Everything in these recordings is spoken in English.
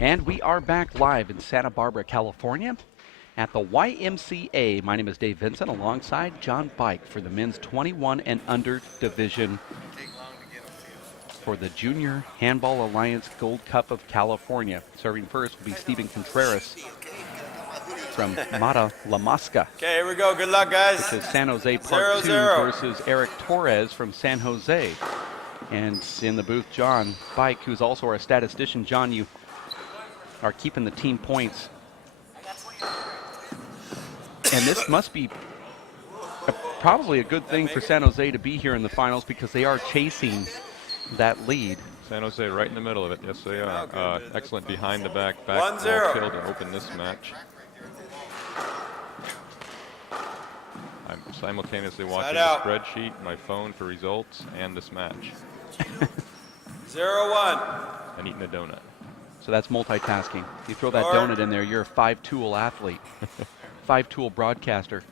And we are back live in Santa Barbara, California at the YMCA. My name is Dave Vincent alongside John Bike for the men's 21 and under division for the Junior Handball Alliance Gold Cup of California. Serving first will be Stephen Contreras from Mata La Mosca. Okay, here we go. Good luck, guys. Which is San Jose Part 2 versus Eric Torres from San Jose. And in the booth, John Bike, who's also our statistician. John, you are keeping the team points. And this must be probably a good thing for San Jose to be here in the finals because they are chasing that lead. San Jose right in the middle of it. Yes, they are. Excellent behind-the-back ball kill to open this match. I'm simultaneously watching the spreadsheet, my phone for results, and this match. 0-1. And eating a donut. So that's multitasking. You throw that donut in there, you're a five-tool athlete. Five-tool broadcaster.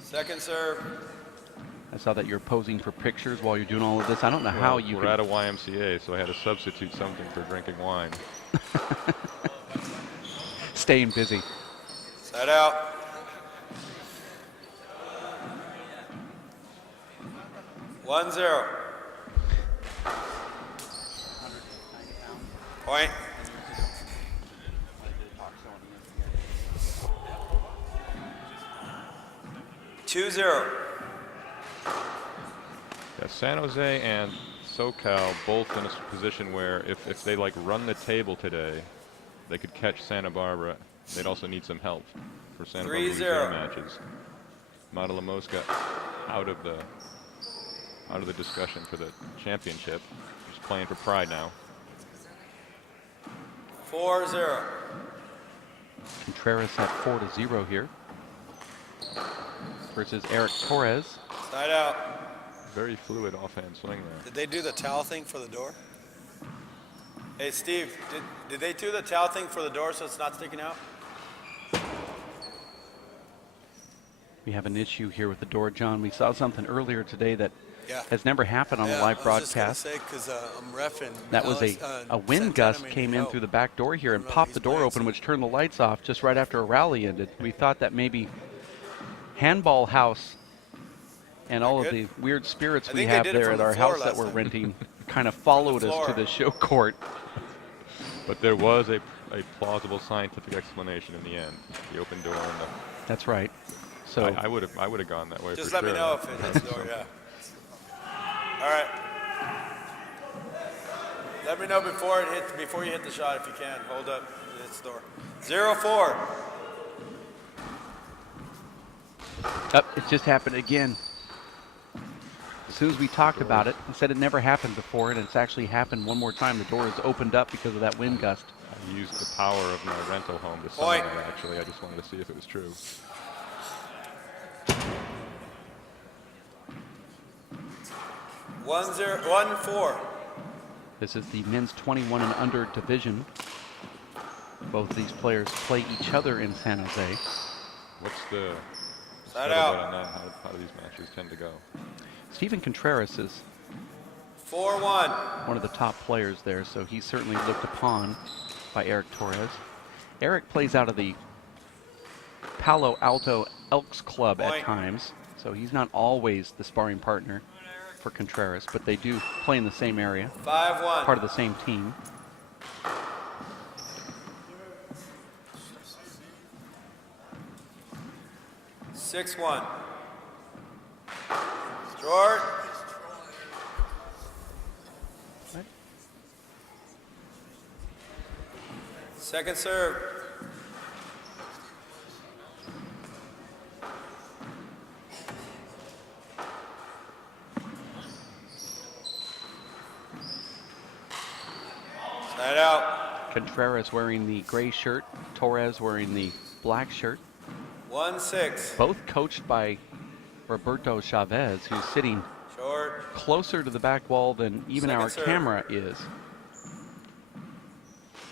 Second serve. I saw that you're posing for pictures while you're doing all of this. I don't know how you We're at a YMCA, so I had to substitute something for drinking wine. Staying busy. Side out. One zero. Point. Two zero. Yeah, San Jose and SoCal both in a position where if they like run the table today, they could catch Santa Barbara. They'd also need some help for Santa Barbara to lose their matches. Mata La Mosca out of the discussion for the championship. Just playing for pride now. 4-0. Contreras at 4-0 here versus Eric Torres. Side out. Very fluid offhand swing there. Did they do the towel thing for the door? Hey, Steve, did they do the towel thing for the door so it's not sticking out? We have an issue here with the door, John. We saw something earlier today that has never happened on a live broadcast. Say, I'm reffing. That was a wind gust came in through the back door here and popped the door open, which turned the lights off just right after a rally ended. We thought that maybe Handball House and all of the weird spirits we have there at our house that we're renting kind of followed us to the show court. But there was a plausible scientific explanation in the end. The open door and the. That's right. So I would have gone that way. Just for let me know if it hits the door. Yeah. All right. Let me know before you hit the shot if you can. Hold up. It hits the door. 0-4. It just happened again. As soon as we talked about it, I said it never happened before, and it's actually happened one more time. The door is opened up because of that wind gust. I used the power of my rental home to summon it, actually. I just wanted to see if it was true. One zero, 1-4. This is the men's 21 and under division. Both of these players play each other in San Jose. What's the side out on that? How do these matches tend to go? Stephen Contreras is 4-1. one of the top players there, so he's certainly looked upon by Eric Torres. Eric plays out of the Palo Alto Elks Club at times, so he's not always the sparring partner for Contreras, but they do play in the same area. 5-1. Part of the same team. Six one. Short. Second serve. Side out. Contreras wearing the gray shirt, Torres wearing the black shirt. 1-6. Both coached by Roberto Chavez, who's sitting closer to the back wall than even our camera is.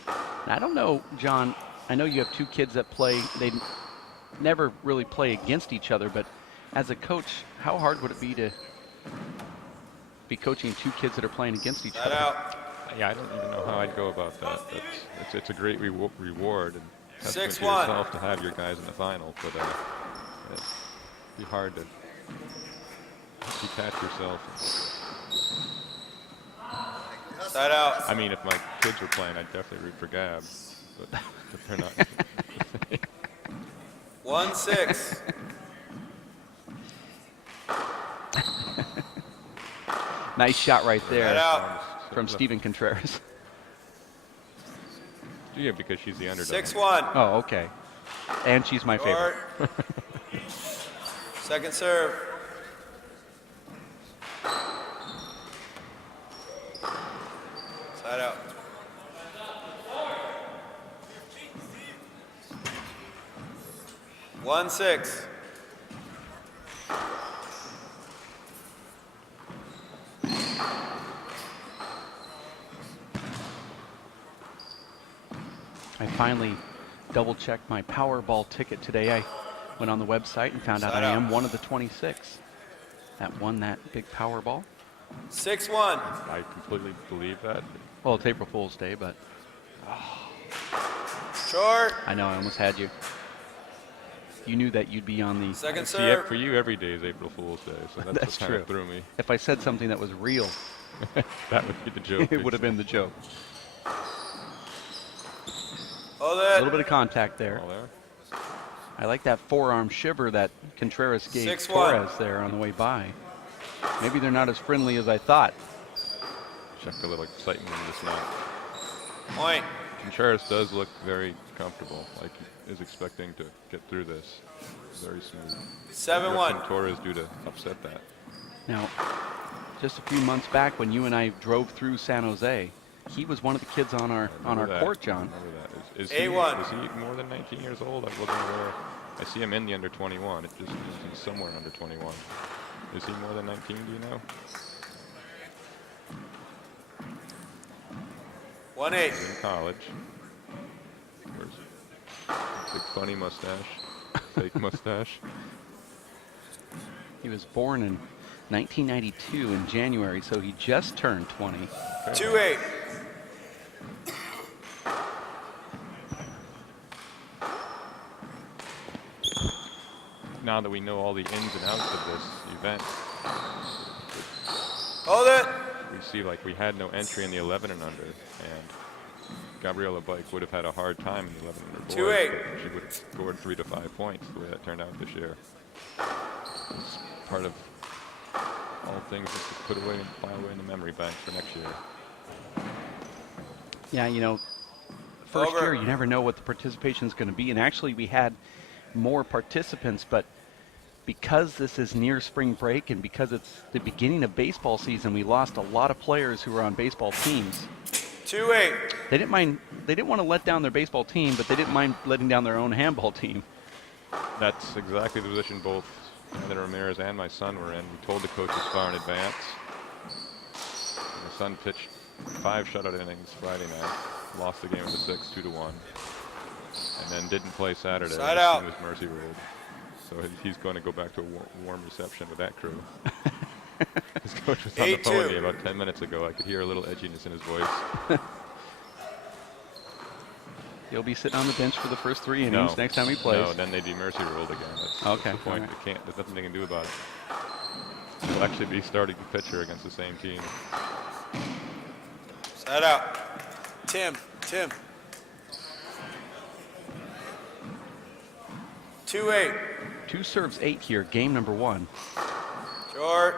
Now, I don't know, John, I know you have two kids that play. They never really play against each other, but as a coach, how hard would it be to be coaching two kids that are playing against each other? Out. Yeah, I don't even know how I'd go about that. It's a great reward and testament to 6-1. yourself to have your guys in the final, but it'd be hard to detach yourself. Side out. I mean, if my kids were playing, I'd definitely root for Gab, but they're not. 1-6. Nice shot right Side there out. from Stephen Contreras. Yeah, because she's the underdog. 6-1. Oh, okay. And she's my favorite. Short. Second serve. Side out. One six. I finally double-checked my Powerball ticket today. I went on the website and found out I am one of the 26 that won that big Powerball. 6-1. I completely believe that. Well, it's April Fool's Day, but Short. I know I almost had you. You knew that you'd be on the... Second See, serve. for you, every day is April Fool's Day, so that's That's what kind true. of threw me. If I said something that was real, That would be the joke. it would have been the joke. Hold A it. little bit of contact there. All there. I like that forearm shiver that Contreras gave 6-1. Torres there on the way by. Maybe they're not as friendly as I thought. Check a little excitement in this match. Point. Contreras does look very comfortable, like he is expecting to get through this. Very smooth. 7-1. What can Torres do to upset that? Now, just a few months back when you and I drove through San Jose, he was one of the kids on our court, John. Remember that. Is 8-1. he more than 19 years old? I wasn't aware. I see him in the under 21. It just he's somewhere under 21. Is he more than 19? Do you know? 1-8. He's in college. Where's big funny mustache? Fake mustache. He was born in 1992 in January, so he just turned 20. 2-8. Now that we know all the ins and outs of this event, Hold it. we see like we had no entry in the 11 and under, and Gabriela Bike would have had a hard time in the 11 and under. 2-8. Boys. She would have scored 3 to 5 points the way that turned out this year. It's part of all things that could put away and file away in the memory bank for next year. Yeah, you know, first Over. year you never know what the participation is going to be, and actually we had more participants, but because this is near spring break and because it's the beginning of baseball season, we lost a lot of players who were on baseball teams. 2-8. They didn't want to let down their baseball team, but they didn't mind letting down their own handball team. That's exactly the position both Anthony Ramirez and my son were in. We told the coaches far in advance. My son pitched 5 shutout innings Friday night, lost the game with a 6, 2-1, and then didn't play Saturday. Side His out. team was mercy ruled. So he's going to go back to a warm reception with that crew. His coach was on the phone with me about 10 minutes ago. I could hear a little edginess in his voice. He'll be sitting on the bench for the first 3 innings No. next time he plays. No, then they'd be mercy ruled again. That's Okay, the point. all right. They can't. There's nothing they can do about it. He'll actually be starting the pitcher against the same team. Side out. Tim. 2-8. 2 serves 8 here, game number 1. Short.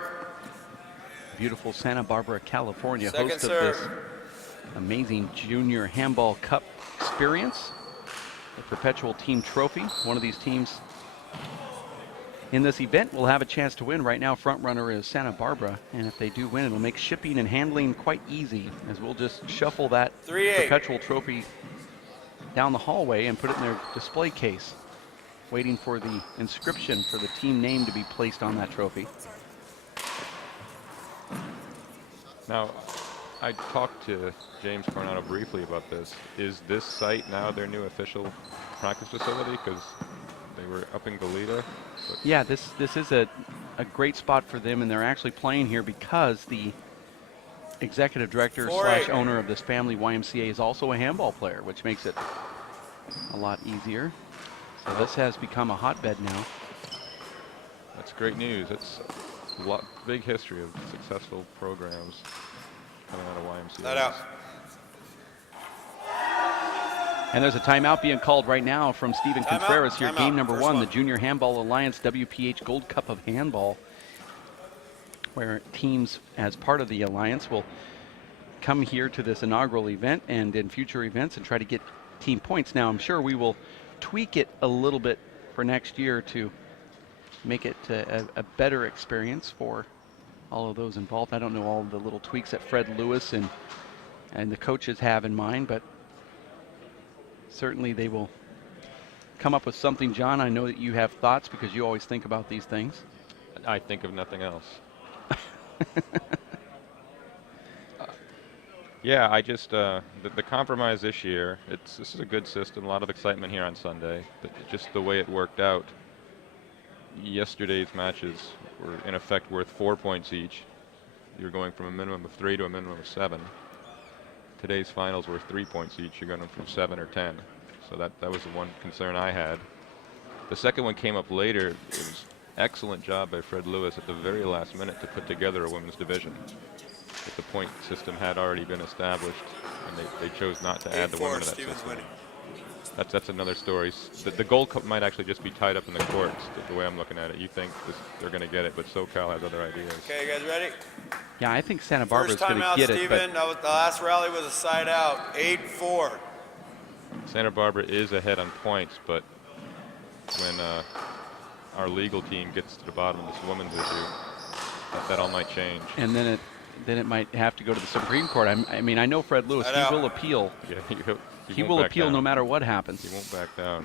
Beautiful Santa Barbara, California, Second host of serve. this amazing Junior Handball Cup experience. The Perpetual Team Trophy. One of these teams in this event will have a chance to win. Right now, front runner is Santa Barbara, and if they do win, it'll make shipping and handling quite easy, as we'll just shuffle that 3-8. Perpetual Trophy down the hallway and put it in their display case, waiting for the inscription for the team name to be placed on that trophy. Now, I talked to James Coronado briefly about this. Is this site now their new official practice facility? Because they were up in Goleta. Yeah, this is a great spot for them, and they're actually playing here because the executive director / owner of this family YMCA is also a handball player, which makes it a lot easier. So this has become a hotbed now. That's great news. It's a big history of successful programs coming out of YMCA. Let out. And there's a timeout being called right now from Stephen Contreras here. Game number one, the Junior Handball Alliance WPH Gold Cup of Handball, where teams, as part of the Alliance, will come here to this inaugural event and in future events and try to get team points. Now, I'm sure we will tweak it a little bit for next year to make it a better experience for all of those involved. I don't know all the little tweaks that Fred Lewis and the coaches have in mind, but certainly they will come up with something. John, I know that you have thoughts because you always think about these things. I think of nothing else. Yeah, I just the compromise this year. This is a good system. A lot of excitement here on Sunday, but just the way it worked out. Yesterday's matches were in effect worth 4 points each. You're going from a minimum of 3 to a minimum of 7. Today's finals were 3 points each. You're going from 7 or 10. So that was the one concern I had. The second one came up later. It was excellent job by Fred Lewis at the very last minute to put together a women's division. If the point system had already been established, and they chose not to add the women to that system. That's another story. The Gold Cup might actually just be tied up in the courts, the way I'm looking at it. You think they're going to get it, but SoCal has other ideas. Okay, you guys ready? Yeah, I think Santa Barbara's First going time to out, get Steven. it. The last rally was a side out. 8-4. Santa Barbara is ahead on points, but when our legal team gets to the bottom of this women's issue, that all might change. And then it might have to go to the Supreme Court. I mean, I know Fred Lewis. He will appeal. Yeah, he will appeal no matter what happens. He won't back down.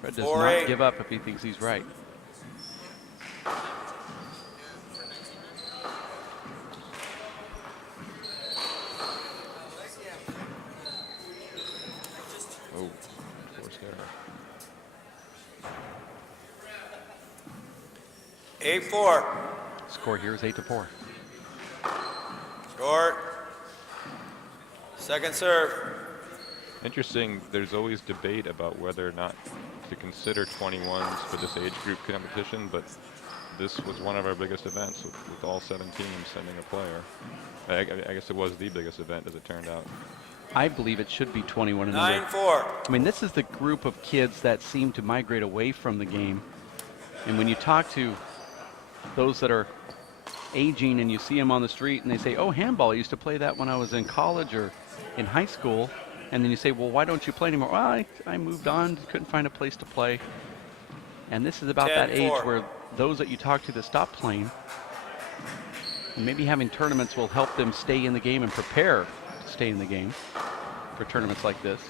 Fred does not give up if he thinks he's right. Oh, forced error. 8-4. Score here is 8-4. Short. Second serve. Interesting, there's always debate about whether or not to consider 21s for this age group competition, but this was one of our biggest events with all 7 teams sending a player. I guess it was the biggest event as it turned out. I believe it should be 21 and under. 9-4. I mean, this is the group of kids that seem to migrate away from the game. And when you talk to those that are aging and you see them on the street and they say, oh, handball, I used to play that when I was in college or in high school. And then you say, well, why don't you play anymore? Well, I moved on, couldn't find a place to play. And this is about that age where those that you talk to that stop playing, maybe having tournaments will help them stay in the game and prepare to stay in the game for tournaments like this.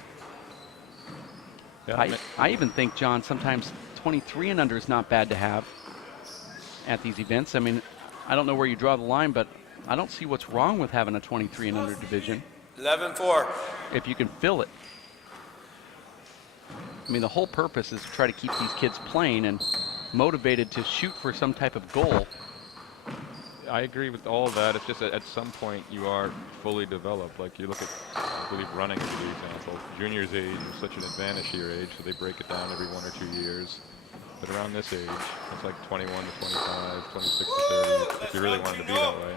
Yeah, I even think, John, sometimes 23 and under is not bad to have at these events. I mean, I don't know where you draw the line, but I don't see what's wrong with having a 23 and under division. 11-4. If you can fill it. I mean, the whole purpose is to try to keep these kids playing and motivated to shoot for some type of goal. I agree with all of that. It's just that at some point you are fully developed. Like you look at, I believe, running as the example. Juniors' age is such an advantage to your age, so they break it down every 1 or 2 years. But around this age, it's like 21 to 25, 26 to 30, if you really wanted to be that way.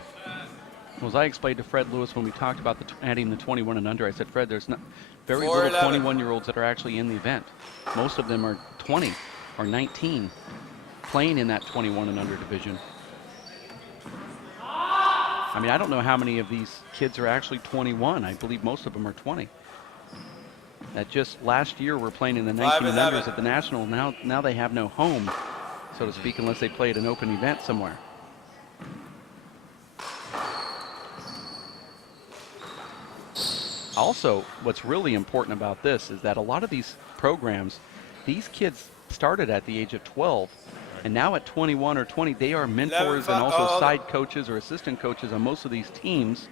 Well, as I explained to Fred Lewis when we talked about adding the 21 and under, I said, Fred, there's not very little 21-year-olds that are actually in the event. Most of them are 20 or 19 playing in that 21 and under division. I mean, I don't know how many of these kids are actually 21. I believe most of them are 20. That just last year were playing in the 19 and unders at the National. Now they have no home, so to speak, unless they play at an open event somewhere. Also, what's really important about this is that a lot of these programs, these kids started at the age of 12, and now at 21 or 20, they are mentors and also side coaches or assistant coaches on most of these teams,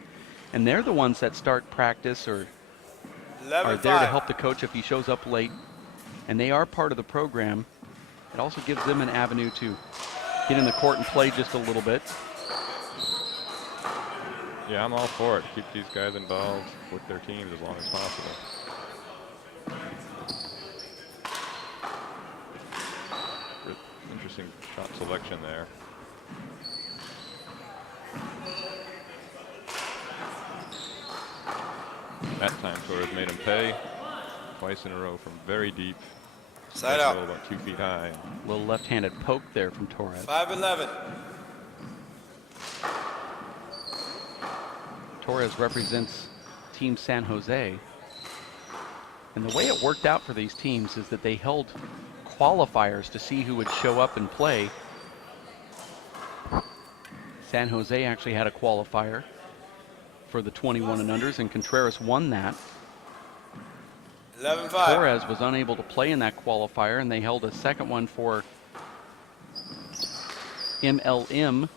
and they're the ones that start practice or are there to help the coach if he shows up late, and they are part of the program. It also gives them an avenue to get in the court and play just a little bit. Yeah, I'm all for it. Keep these guys involved with their teams as long as possible. Interesting shot selection there. That time Torres made him pay twice in a row from very deep. Side out. About 2 feet high. Little left-handed poke there from Torres. 5-11. Torres represents Team San Jose. And the way it worked out for these teams is that they held qualifiers to see who would show up and play. San Jose actually had a qualifier for the 21 and unders, and Contreras won that. 11-5. Torres was unable to play in that qualifier, and they held a second one for MLM,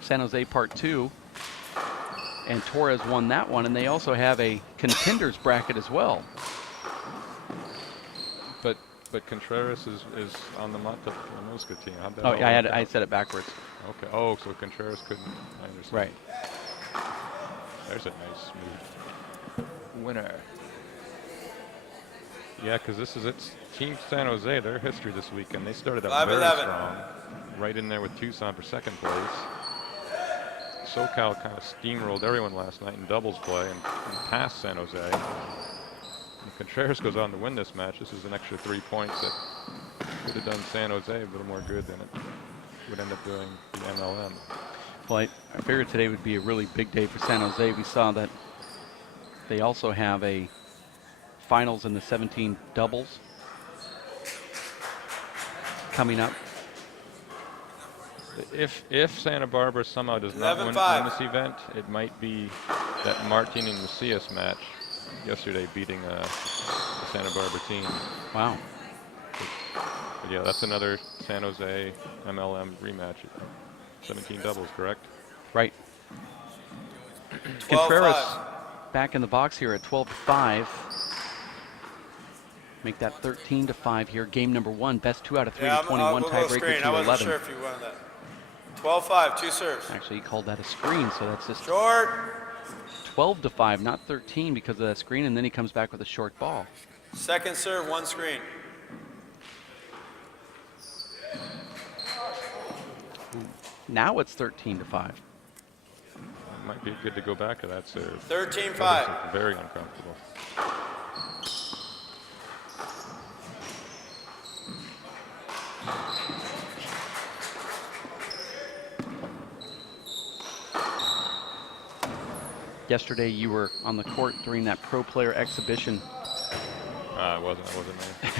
San Jose Part 2. And Torres won that one, and they also have a contenders bracket as well. But Contreras is on the Mosca team. How'd that Oh, all yeah, work I out? said it backwards. Okay. Oh, so Contreras couldn't. I understand. Right. There's a nice smooth winner. Yeah, because this is it's Team San Jose, their history this weekend. They started out very 5-11. strong, right in there with Tucson for second place. SoCal kind of steamrolled everyone last night in doubles play and passed San Jose. And Contreras goes on to win this match. This is an extra 3 points that would have done San Jose a little more good than it would end up doing the MLM. Well, I figured today would be a really big day for San Jose. We saw that they also have a finals in the 17 doubles coming up. If Santa Barbara somehow does not win this event, it might be that Martin and Macias match yesterday beating the Santa Barbara team. Wow. But yeah, that's another San Jose MLM rematch. 17 doubles, correct? Right. 12-5. Contreras back in the box here at 12-5. Make that 13-5 here. Game number 1, best 2 out of 3 to 21, we'll tiebreaker screen. to I wasn't 11. sure if you wanted that. 12-5, 2 serves. Actually, he called that a screen, so that's just Short. 12-5, not 13 because of that screen, and then he comes back with a short ball. Second serve, 1 screen. Now it's 13-5. Might be good to go back to that serve. 13-5. Very uncomfortable. Yesterday you were on the court during that pro player exhibition It wasn't me.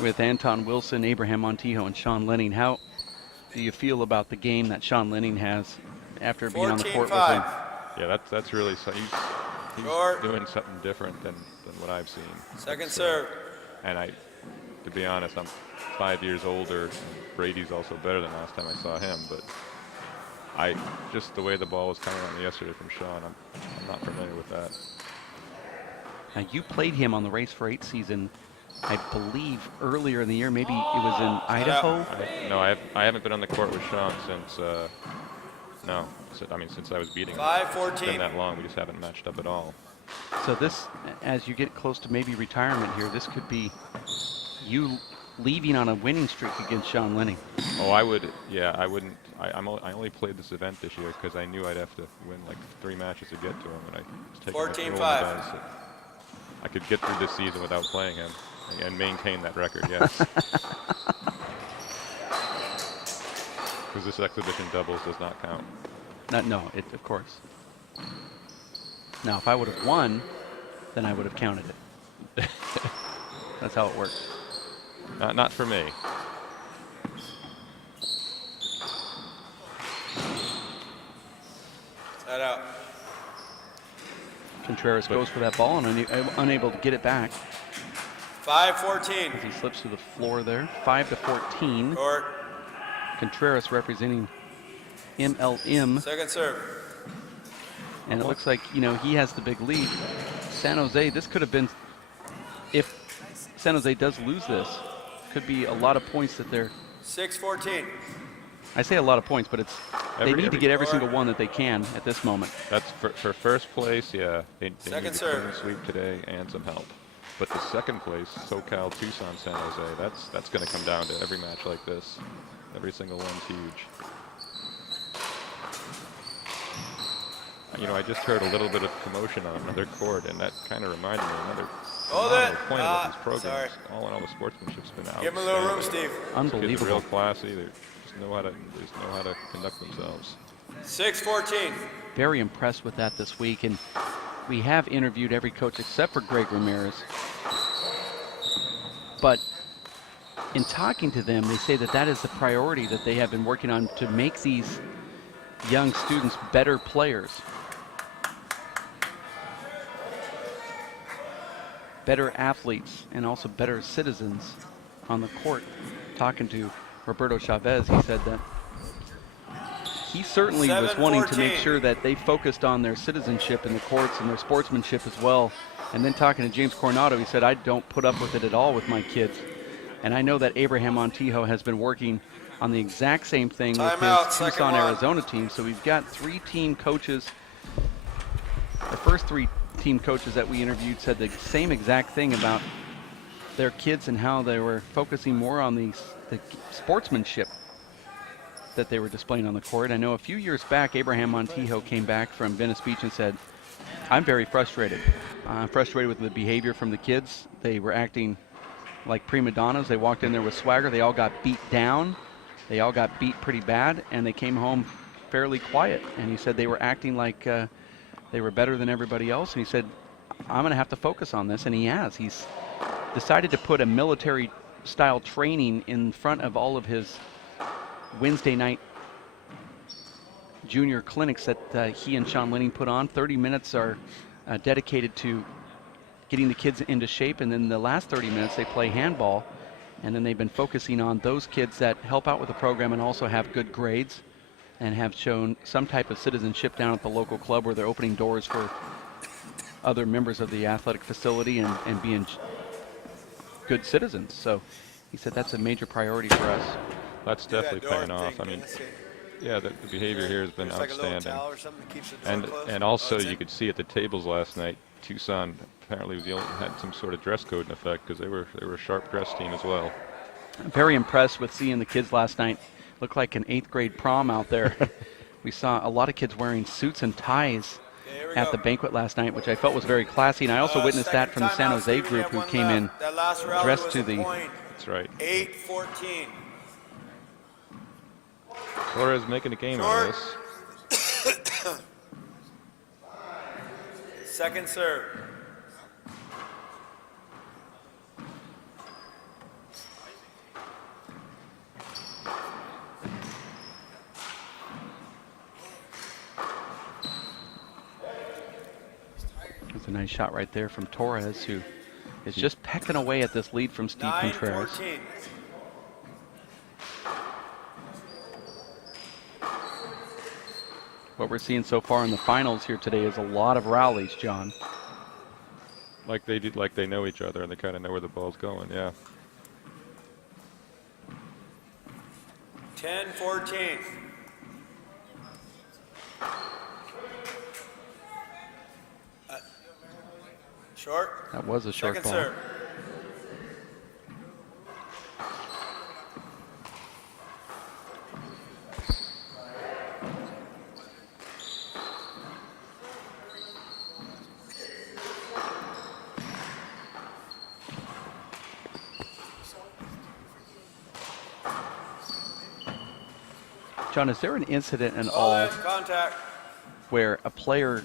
with Anton Wilson, Abraham Montijo, and Sean Lenning. How do you feel about the game that Sean Lenning has after being on the court with him? Yeah, that's really so. He's doing something different than what I've seen. Second serve. And to be honest, I'm 5 years older. Brady's also better than last time I saw him, but just the way the ball was coming on me yesterday from Sean, I'm not familiar with that. Now you played him on the Race for 8 season, I believe earlier in the year. Maybe it was in Idaho. I haven't been on the court with Sean since since I was beating him. 5-14. It's been that long. We just haven't matched up at all. So this, as you get close to maybe retirement here, this could be you leaving on a winning streak against Sean Lenning. Oh, I would. Yeah, I wouldn't. I only played this event this year because I knew I'd have to win like 3 matches to get to him, and I was taking a roll of the dice that I could get through this season without playing him and maintain that record. Yes. Because this exhibition doubles does not count. Of course. Now, if I would have won, then I would have counted it. That's how it works. Not for me. Side out. Contreras goes for that ball and unable to get it back. 5-14. As he slips to the floor there. 5-14. Short. Contreras representing MLM. Second serve. And it looks like, he has the big lead. San Jose, this could have been, if San Jose does lose this, could be a lot of points that they're 6-14. I say a lot of points, but it's they need to get every single one that they can at this moment. That's for first place, yeah. They need Second a serve. clean sweep today and some help. But the second place, SoCal, Tucson, San Jose, that's going to come down to every match like this. Every single one's huge. You know, I just heard a little bit of commotion on another court, and that kind of reminded me of another point of these programs. Sorry. All in all, the sportsmanship's been out. Give him a little room, Steve. Unbelievable. Real classy. They just know how to conduct themselves. 6-14. Very impressed with that this week, and we have interviewed every coach except for Greg Ramirez. But in talking to them, they say that that is the priority that they have been working on to make these young students better players, better athletes, and also better citizens on the court. Talking to Roberto Chavez, he said that he certainly was wanting to make sure that they focused on their citizenship in the courts and their sportsmanship as well. And then talking to James Coronado, he said, I don't put up with it at all with my kids. And I know that Abraham Montijo has been working on the exact same thing with his Tucson, Arizona team. So we've got 3 team coaches. The first 3 team coaches that we interviewed said the same exact thing about their kids and how they were focusing more on the sportsmanship that they were displaying on the court. I know a few years back, Abraham Montijo came back from Venice Beach and said, I'm very frustrated. I'm frustrated with the behavior from the kids. They were acting like prima donnas. They walked in there with swagger. They all got beat down. They all got beat pretty bad, and they came home fairly quiet. And he said they were acting like they were better than everybody else. And he said, I'm going to have to focus on this. And he has. He's decided to put a military-style training in front of all of his Wednesday night junior clinics that he and Sean Linning put on. 30 minutes are dedicated to getting the kids into shape, and then the last 30 minutes they play handball. And then they've been focusing on those kids that help out with the program and also have good grades and have shown some type of citizenship down at the local club where they're opening doors for other members of the athletic facility and being good citizens. So he said that's a major priority for us. That's definitely paying off. I mean, yeah, the behavior here has been outstanding. And also you could see at the tables last night, Tucson apparently had some sort of dress code in effect because they were a sharp dress team as well. I'm very impressed with seeing the kids last night. Looked like an 8th grade prom out there. We saw a lot of kids wearing suits and ties at the banquet last night, which I felt was very classy. And I also witnessed that from the San Jose group who came in dressed to the... That's right. 8-14. Torres making a game out of this. Second serve. That's a nice shot right there from Torres, who is just pecking away at this lead from Steve Contreras. 9-14. What we're seeing so far in the finals here today is a lot of rallies, John. Like they know each other and they kind of know where the ball's going, yeah. 10-14. Short. That was a short Second ball. serve. John, is there an incident at all Contact. where a player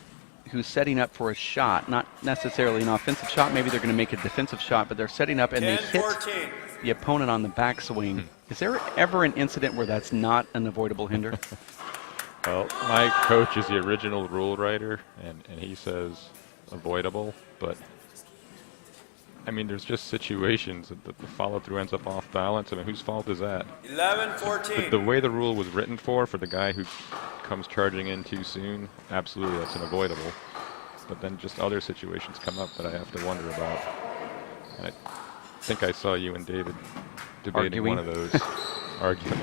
who's setting up for a shot, not necessarily an offensive shot, maybe they're going to make a defensive shot, but they're setting up and they hit the opponent on the backswing. Is there ever an incident where that's not an avoidable hinder? Well, my coach is the original rule writer, and he says avoidable, but I mean, there's just situations that the follow-through ends up off balance. I mean, whose fault is that? 11-14. The way the rule was written for the guy who comes charging in too soon, absolutely that's an avoidable. But then just other situations come up that I have to wonder about. And I think I saw you and David debating one of those, arguing.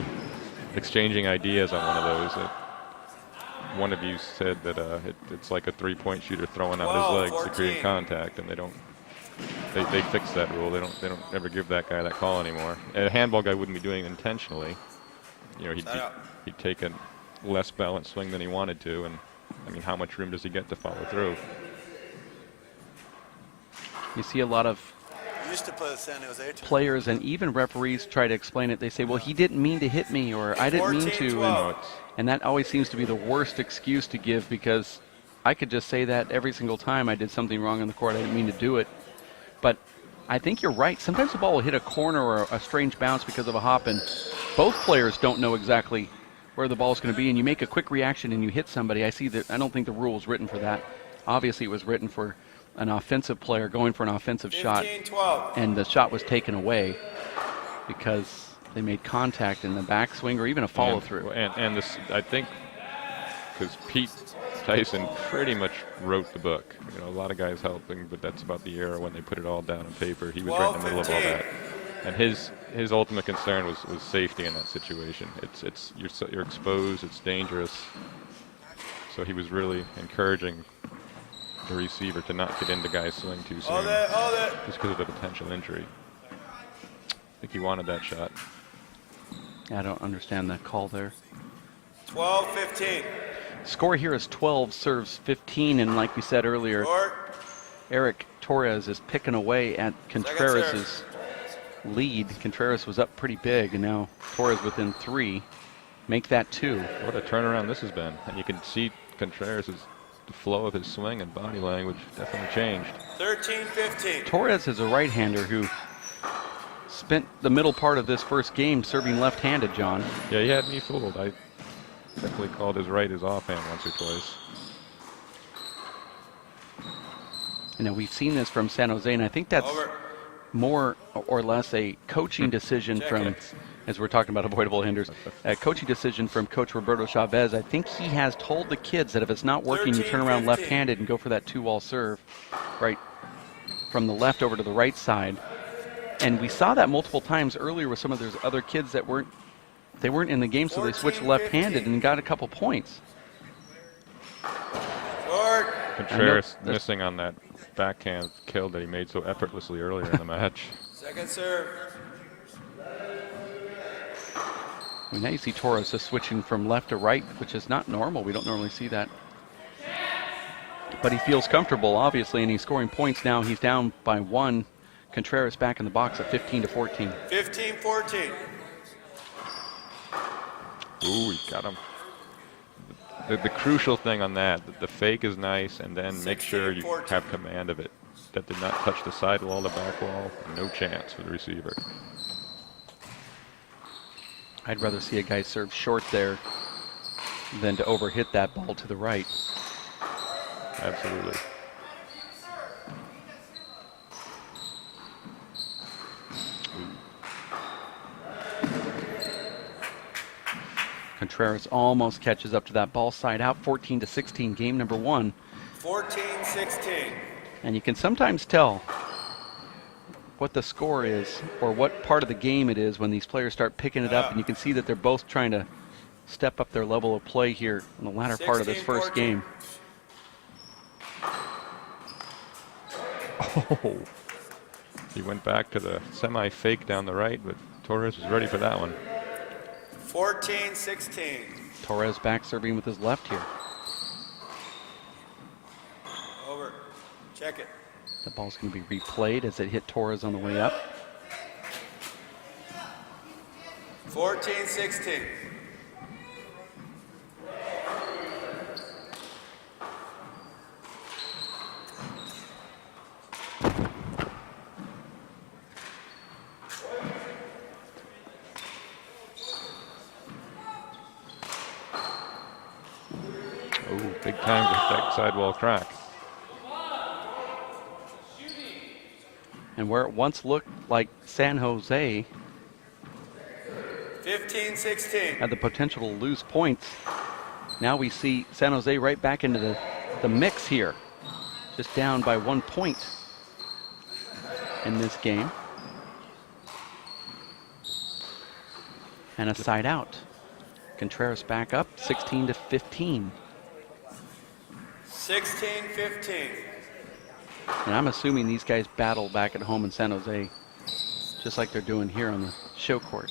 exchanging ideas on one of those. One of you said that it's like a three-point shooter throwing out his legs to create contact, and they fixed that rule. They don't ever give that guy that call anymore. A handball guy wouldn't be doing it intentionally. You know, he'd take a less balanced swing than he wanted to, and I mean, how much room does he get to follow through? You see a lot of Used to play the San Jose team. players and even referees try to explain it. They say, well, he didn't mean to hit me, or I didn't mean to. And that always seems to be the worst excuse to give, because I could just say that every single time I did something wrong on the court. I didn't mean to do it. But I think you're right. Sometimes the ball will hit a corner or a strange bounce because of a hop, and both players don't know exactly where the ball's going to be, and you make a quick reaction and you hit somebody. I don't think the rule was written for that. Obviously, it was written for an offensive player going for an offensive shot, and the shot was taken away because they made contact in the backswing or even a follow-through. And this, I think, because Pete Tyson pretty much wrote the book. You know, a lot of guys helping, but that's about the era when they put it all down on paper. He was right in the middle of all that. And his ultimate concern was safety in that situation. You're exposed, it's dangerous. So he was really encouraging the receiver to not get into guys' swing too soon, just because of the potential injury. I think he wanted that shot. I don't understand that call there. 12-15. Score here is 12, serves 15, and like we said earlier, Eric Torres is picking away at Contreras' lead. Contreras was up pretty big, and now Torres within 3. Make that 2. What a turnaround this has been. And you can see Contreras' the flow of his swing and body language definitely changed. 13-15. Torres is a right-hander who spent the middle part of this first game serving left-handed, John. Yeah, he had me fooled. I definitely called his right his offhand once or twice. You know, we've seen this from San Jose, and I think that's more or less a coaching decision from, as we're talking about avoidable hinders, a coaching decision from Coach Roberto Chavez. I think he has told the kids that if it's not working, you turn around left-handed and go for that 2-wall serve, right from the left over to the right side. And we saw that multiple times earlier with some of those other kids that weren't in the game, so they switched left-handed and got a couple points. Contreras missing on that backhand kill that he made so effortlessly earlier in the match. Second serve. Well, now you see Torres just switching from left to right, which is not normal. We don't normally see that. But he feels comfortable, obviously, and he's scoring points now. He's down by 1. Contreras back in the box at 15-14. 15-14. Ooh, he got him. The crucial thing on that, the fake is nice, and then make sure you have command of it. That did not touch the sidewall, the back wall, no chance for the receiver. I'd rather see a guy serve short there than to overhit that ball to the right. Absolutely. Contreras almost catches up to that ball side out. 14-16, game number 1. 14-16. And you can sometimes tell what the score is or what part of the game it is when these players start picking it up, and you can see that they're both trying to step up their level of play here in the latter part of this first game. Oh, he went back to the semi-fake down the right, but Torres was ready for that one. 14-16. Torres back serving with his left here. Over. Check it. The ball's going to be replayed as it hit Torres on the way up. 14-16. Oh, big time with that sidewall crack. And where it once looked like San Jose 15-16. had the potential to lose points, now we see San Jose right back into the mix here. Just down by 1 point in this game. And a side out. Contreras back up 16-15. 16-15. And I'm assuming these guys battle back at home in San Jose, just like they're doing here on the show court.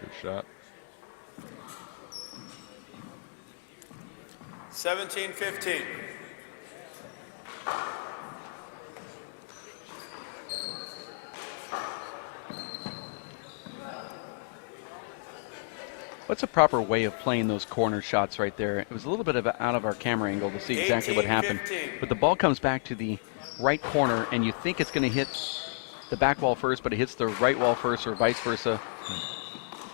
Good shot. 17-15. What's a proper way of playing those corner shots right there? It was a little bit of out of our camera angle to see exactly what happened. 18-15. But the ball comes back to the right corner, and you think it's going to hit the back wall first, but it hits the right wall first, or vice versa.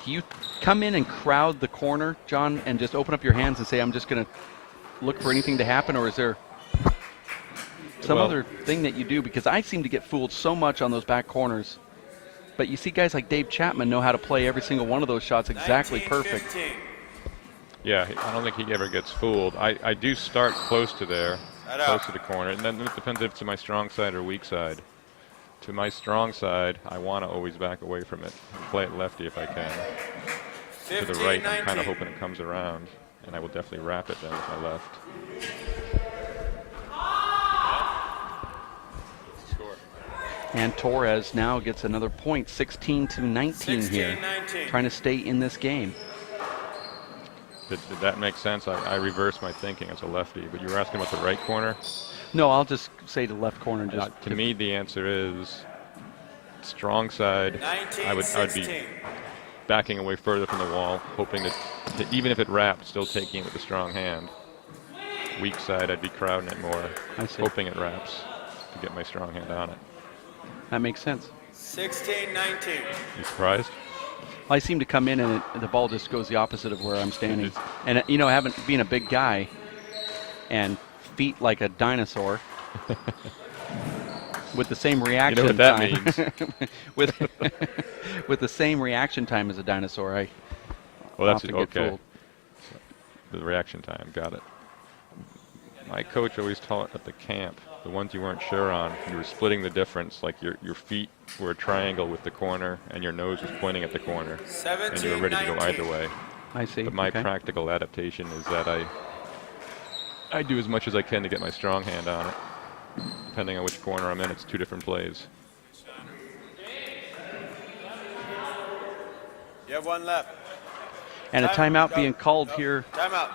Do you come in and crowd the corner, John, and just open up your hands and say, I'm just going to look for anything to happen, or is there some other thing that you do? Because I seem to get fooled so much on those back corners. But you see guys like Dave Chapman know how to play every single one of those shots exactly perfect. 19-15. Yeah, I don't think he ever gets fooled. I do start close to there, Right close out. to the corner, and then it depends if it's to my strong side or weak side. To my strong side, I want to always back away from it, play it lefty if I can. To the right, I'm kind of 15-19. hoping it comes around, and I will definitely wrap it then with my left. Score. And Torres now gets another point, 16-19 here, 16-19. trying to stay in this game. Did that make sense? I reversed my thinking as a lefty, but you were asking about the right corner? No, I'll just say the left corner. Just To me, the answer is strong side. I would be 19-16. backing away further from the wall, hoping that even if it wrapped, still taking it with a strong hand. Weak side, I'd be crowding it more, I see. hoping it wraps to get my strong hand on it. That makes sense. 16-19. You surprised? I seem to come in and the ball just goes the opposite of where I'm standing. And, you know, being a big guy and feet like a dinosaur with the same reaction what that time. means. with the same reaction time as a dinosaur, I Well, that's often get okay. fooled. The reaction time, got it. My coach always taught at the camp, the ones you weren't sure on, you were splitting the difference, like your feet were a triangle with the corner and your nose was pointing at the corner, and you were ready to go 17-19. either way. I see. But my Okay. practical adaptation is that I do as much as I can to get my strong hand on it. Depending on which corner I'm in, it's two different plays. You have one left. And a timeout Go, being called go. here Timeout.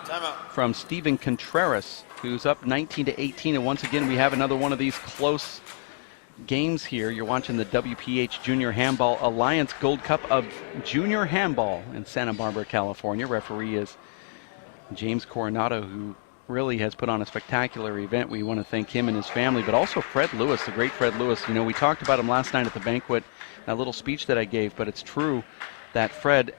from Steven Contreras, who's up 19-18. And once again, we have another one of these close games here. You're watching the WPH Junior Handball Alliance Gold Cup of Junior Handball in Santa Barbara, California. Referee is James Coronado, who really has put on a spectacular event. We want to thank him and his family, but also Fred Lewis, the great Fred Lewis. You know, we talked about him last night at the banquet, that little speech that I gave, but it's true that Fred,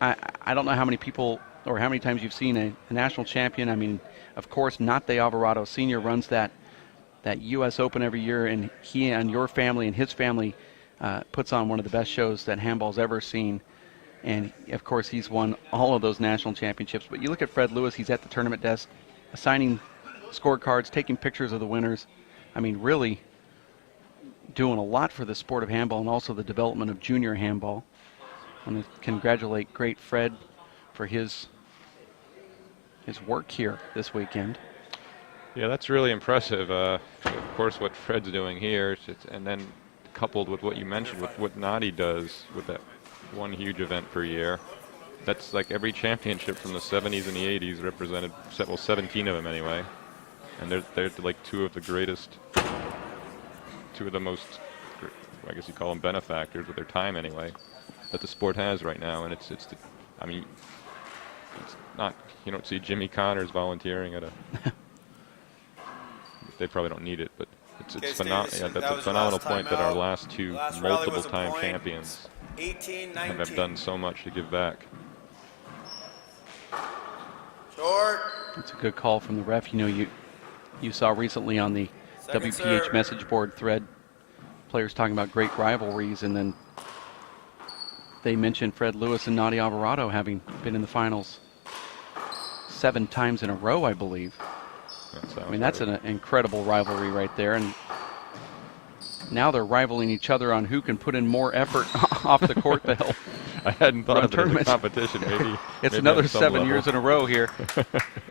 I don't know how many people or how many times you've seen a national champion. I mean, of course, Nate Alvarado Sr. runs that U.S. Open every year, and he and your family and his family puts on one of the best shows that handball's ever seen. And, of course, he's won all of those national championships. But you look at Fred Lewis, he's at the tournament desk, assigning scorecards, taking pictures of the winners. I mean, really doing a lot for the sport of handball and also the development of junior handball. I want to congratulate great Fred for his work here this weekend. Yeah, that's really impressive. Of course, what Fred's doing here, and then coupled with what you mentioned, with what Nadi does with that one huge event per year. That's like every championship from the 70s and the 80s represented, well, 17 of them anyway. And they're like two of the greatest, two of the most, I guess you call them benefactors with their time anyway, that the sport has right now. And it's not, you don't see Jimmy Connors volunteering at a, they probably don't need it, but it's Okay, phenomenal. Steve, Yeah, that that's a was the phenomenal last point that our timeout. last two Last rally was a multiple-time point. champions 18-19. have done so much to give back. Short. It's a good call from the ref. You know, you saw recently on the Second WPH serve. message board thread, players talking about great rivalries, and then they mentioned Fred Lewis and Nadi Alvarado having been in the finals 7 times in a row, I believe. I mean, that's an incredible rivalry right there. And now they're rivaling each other on who can put in more effort off the court to help. I hadn't thought run of it as a tournaments. competition. Maybe It's maybe another on some 7 level. years in a row here.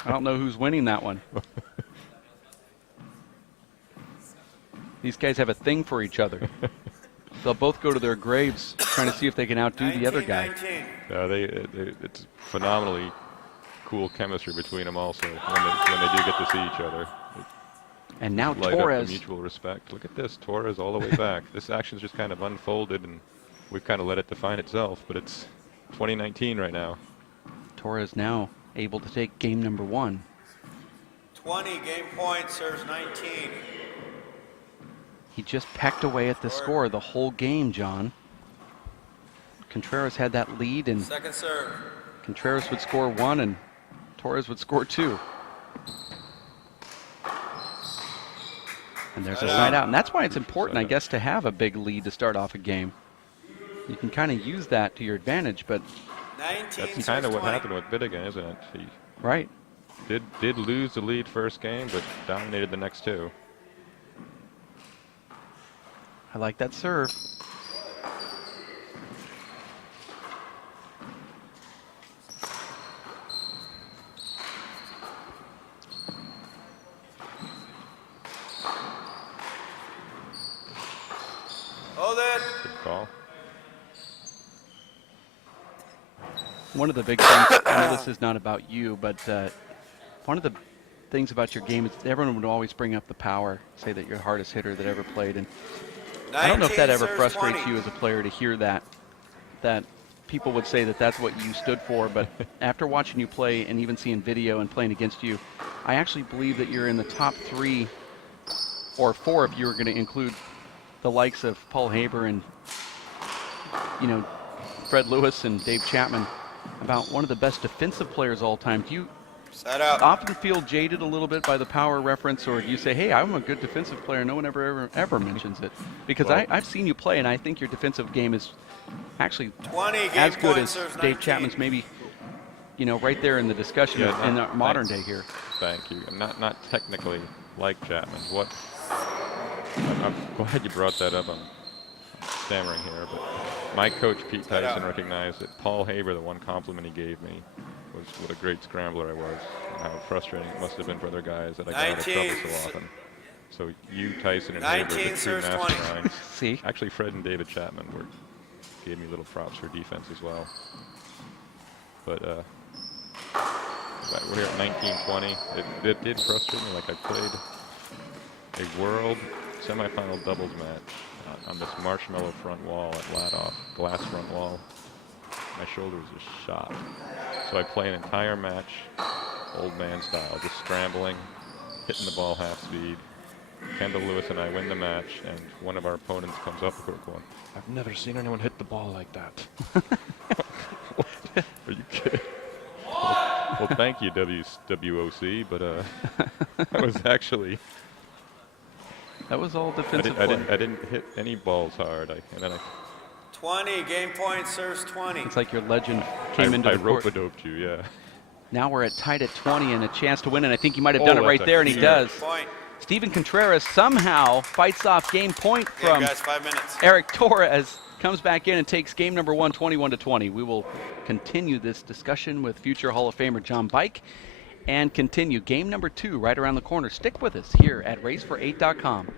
I don't know who's winning that one. These guys have a thing for each other. They'll both go to their graves trying to see if they can outdo the other guy. 19. It's phenomenally cool chemistry between them also when they do get to see each other. And now Light up Torres. the mutual respect. Look at this, Torres all the way back. This action's just kind of unfolded, and we've kind of let it define itself, but it's 2019 right now. Torres now able to take game number 1. 20, game point, serves 19. He just pecked away at the score the whole game, John. Contreras had that lead, and Second serve. Contreras would score 1, and Torres would score 2. And there's a side out. And that's why it's important, I guess, to have a big lead to start off a game. You can kind of use that to your advantage, but 19, That's kind of what happened with Bittigan, isn't it? He right. did lose the lead first game, but dominated the next 2. I like that serve. Hold it. Good call. One of the big things, I know this is not about you, but one of the things about your game is everyone would always bring up the power, say that you're the hardest hitter that ever played. And I don't know if that ever frustrates you as a player to hear that people would say that that's what you stood for, but after watching you play and even seeing video and playing against you, I actually believe that you're in the top 3 or 4 if you were going to include the likes of Paul Haber and, you know, Fred Lewis and Dave Chapman, about one of the best defensive players all time. Do you Set up. often feel jaded a little bit by the power reference, or do you say, hey, I'm a good defensive player, no one ever mentions it? Because Well, I've seen you play, and I think your defensive game is actually 20, game as good point, as serves Dave 19. Chapman's, maybe, you know, right there in the discussion Yeah, in not- the modern thanks. day here. Thank you. I'm not technically like Chapman. I'm glad you brought that up. I'm stammering here, but my coach Pete Set Tyson up. recognized that Paul Haber, the one compliment he gave me, was what a great scrambler I was, and how frustrating it must have been for other guys that I got out of 19. trouble so often. So you, Tyson, and Haber, 19 the true serves 20. masterminds. See? Actually, Fred and David Chapman gave me little props for defense as well. But we're here at 19-20. It did frustrate me. Like, I played a world semifinal doubles match on this marshmallow front wall at Ladoff, glass front wall. My shoulder was just shot. So I play an entire match, old man style, just scrambling, hitting the ball half speed. Kendall Lewis and I win the match, and one of our opponents comes up the court going, "I've never seen anyone hit the ball like that." Are you kidding? Well, thank you, WOC, but that was actually... That was all I defensive play. didn't hit any balls hard. And then 20, game point, serves 20. It's like your legend came into I the court. rope-a-doped you, yeah. Now we're tied at 20 and a chance to win, and I think he might have done it that's right a there, and he clear does. Point. Steven Contreras somehow fights off game point Game, from guys, 5 minutes. Eric Torres, comes back in and takes game number 1, 21-20. We will continue this discussion with future Hall of Famer John Bike and continue game number 2 right around the corner. Stick with us here at racefor8.com.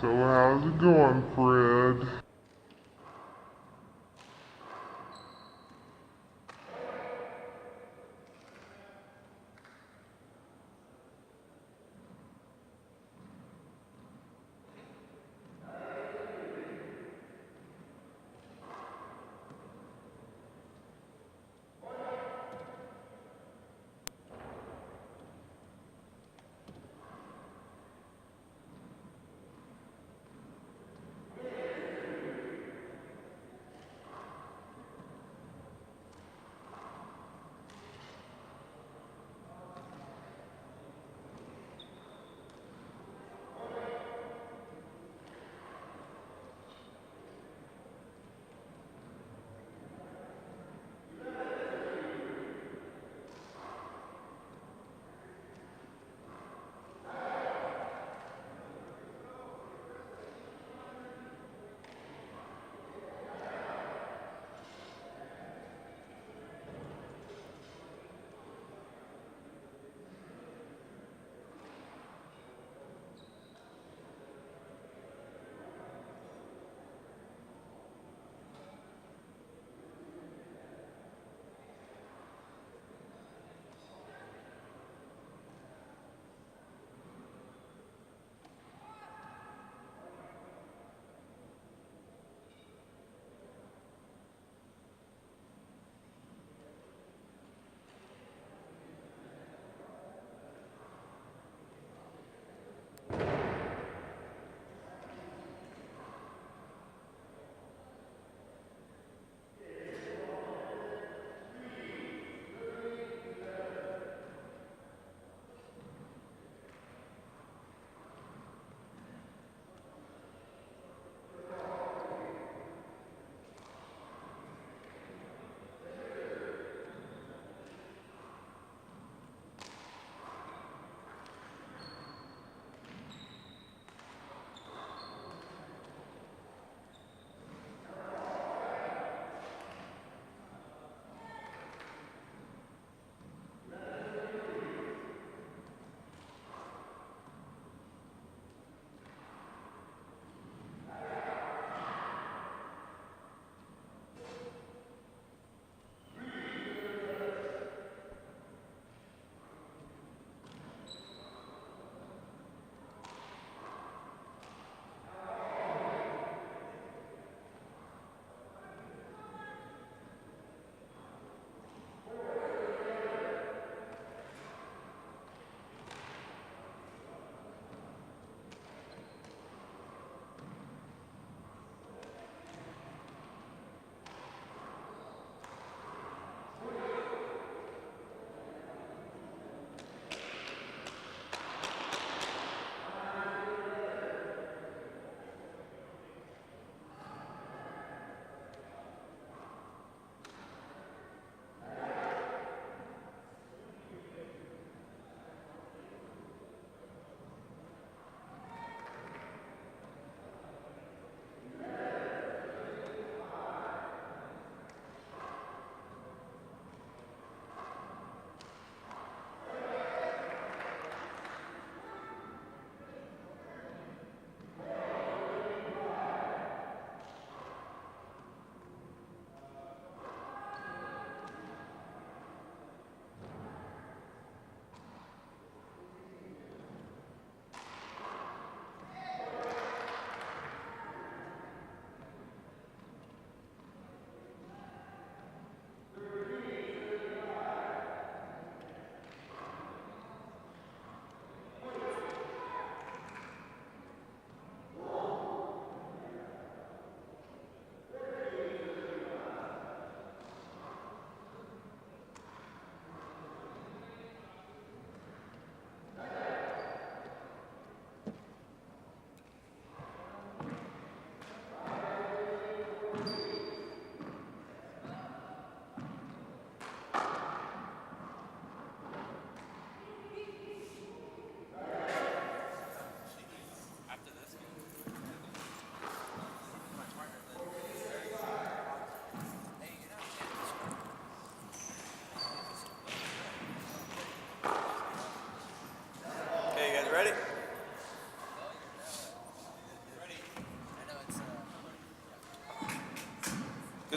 So how's it going, Fred?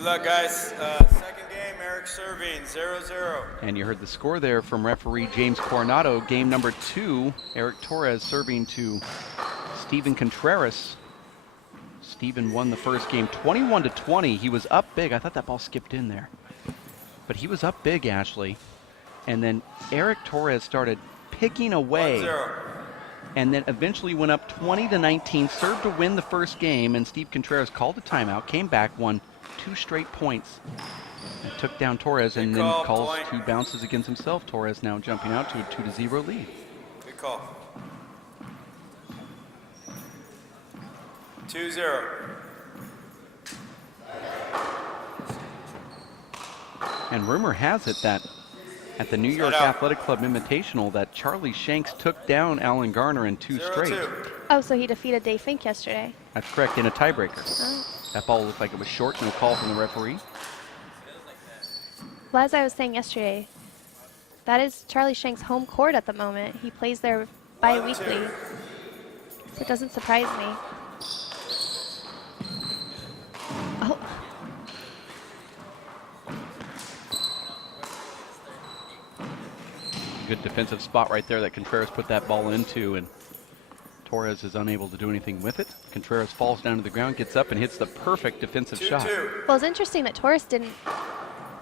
Good luck, guys. Second game, Eric serving, 0-0. And you heard the score there from referee James Coronado. Game number 2, Eric Torres serving to Steven Contreras. Steven won the first game 21-20. He was up big. I thought that ball skipped in there. But he was up big, Ashley. And then Eric Torres started picking away. 1-0. And then eventually went up 20-19, served to win the first game, and Steve Contreras called a timeout, came back, won 2 straight points, and took down Torres, and then calls point. 2 bounces against himself. Torres now jumping out to a 2-0 lead. Good call. 2-0. And rumor has it that at the New York Athletic Club Invitational that Charlie Shanks took down Alan Garner in 2 straight. 0-2. Oh, so he defeated Dave Fink yesterday. That's correct, in a tiebreaker. Oh. That ball looked like it was short, no call from the referee. Well, as I was saying yesterday, that is Charlie Shank's home court at the moment. He plays there bi-weekly, so it doesn't surprise me. Oh. Good defensive spot right there that Contreras put that ball into, and Torres is unable to do anything with it. Contreras falls down to the ground, gets up, and hits the perfect defensive shot. 2-2. Well, it's interesting that Torres didn't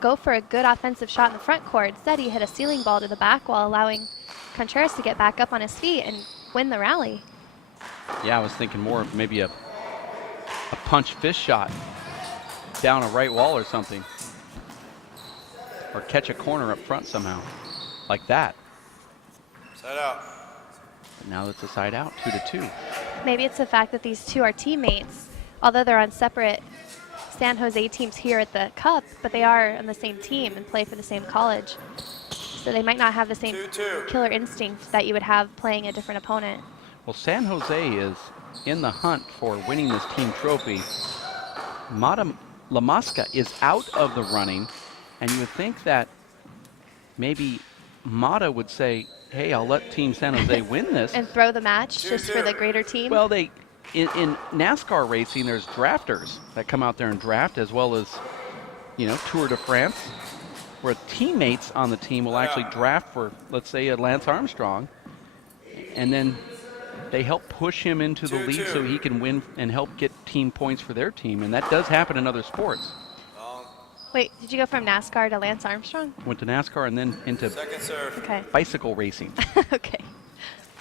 go for a good offensive shot in the front court. Instead, he hit a ceiling ball to the back wall, allowing Contreras to get back up on his feet and win the rally. Yeah, I was thinking more of maybe a punch fist shot down a right wall or something. Or catch a corner up front somehow, like that. Side out. But now it's a side out, 2-2. Maybe it's the fact that these two are teammates, although they're on separate San Jose teams here at the Cup, but they are on the same team and play for the same college. So they might not have the same 2-2. killer instinct that you would have playing a different opponent. Well, San Jose is in the hunt for winning this team trophy. Mata Lamasca is out of the running, and you would think that maybe Mata would say, hey, I'll let Team San Jose win this. And throw the match just for the greater team? Well, in NASCAR racing, there's drafters that come out there and draft, as well as, Tour de France, where teammates on the team will actually draft for, let's say, a Lance Armstrong, and then they help push him into the lead so he can win and help get team points for their team, and that does happen in other sports. Wait, did you go from NASCAR to Lance Armstrong? Went to NASCAR and then into Second serve. Okay. bicycle racing. Okay.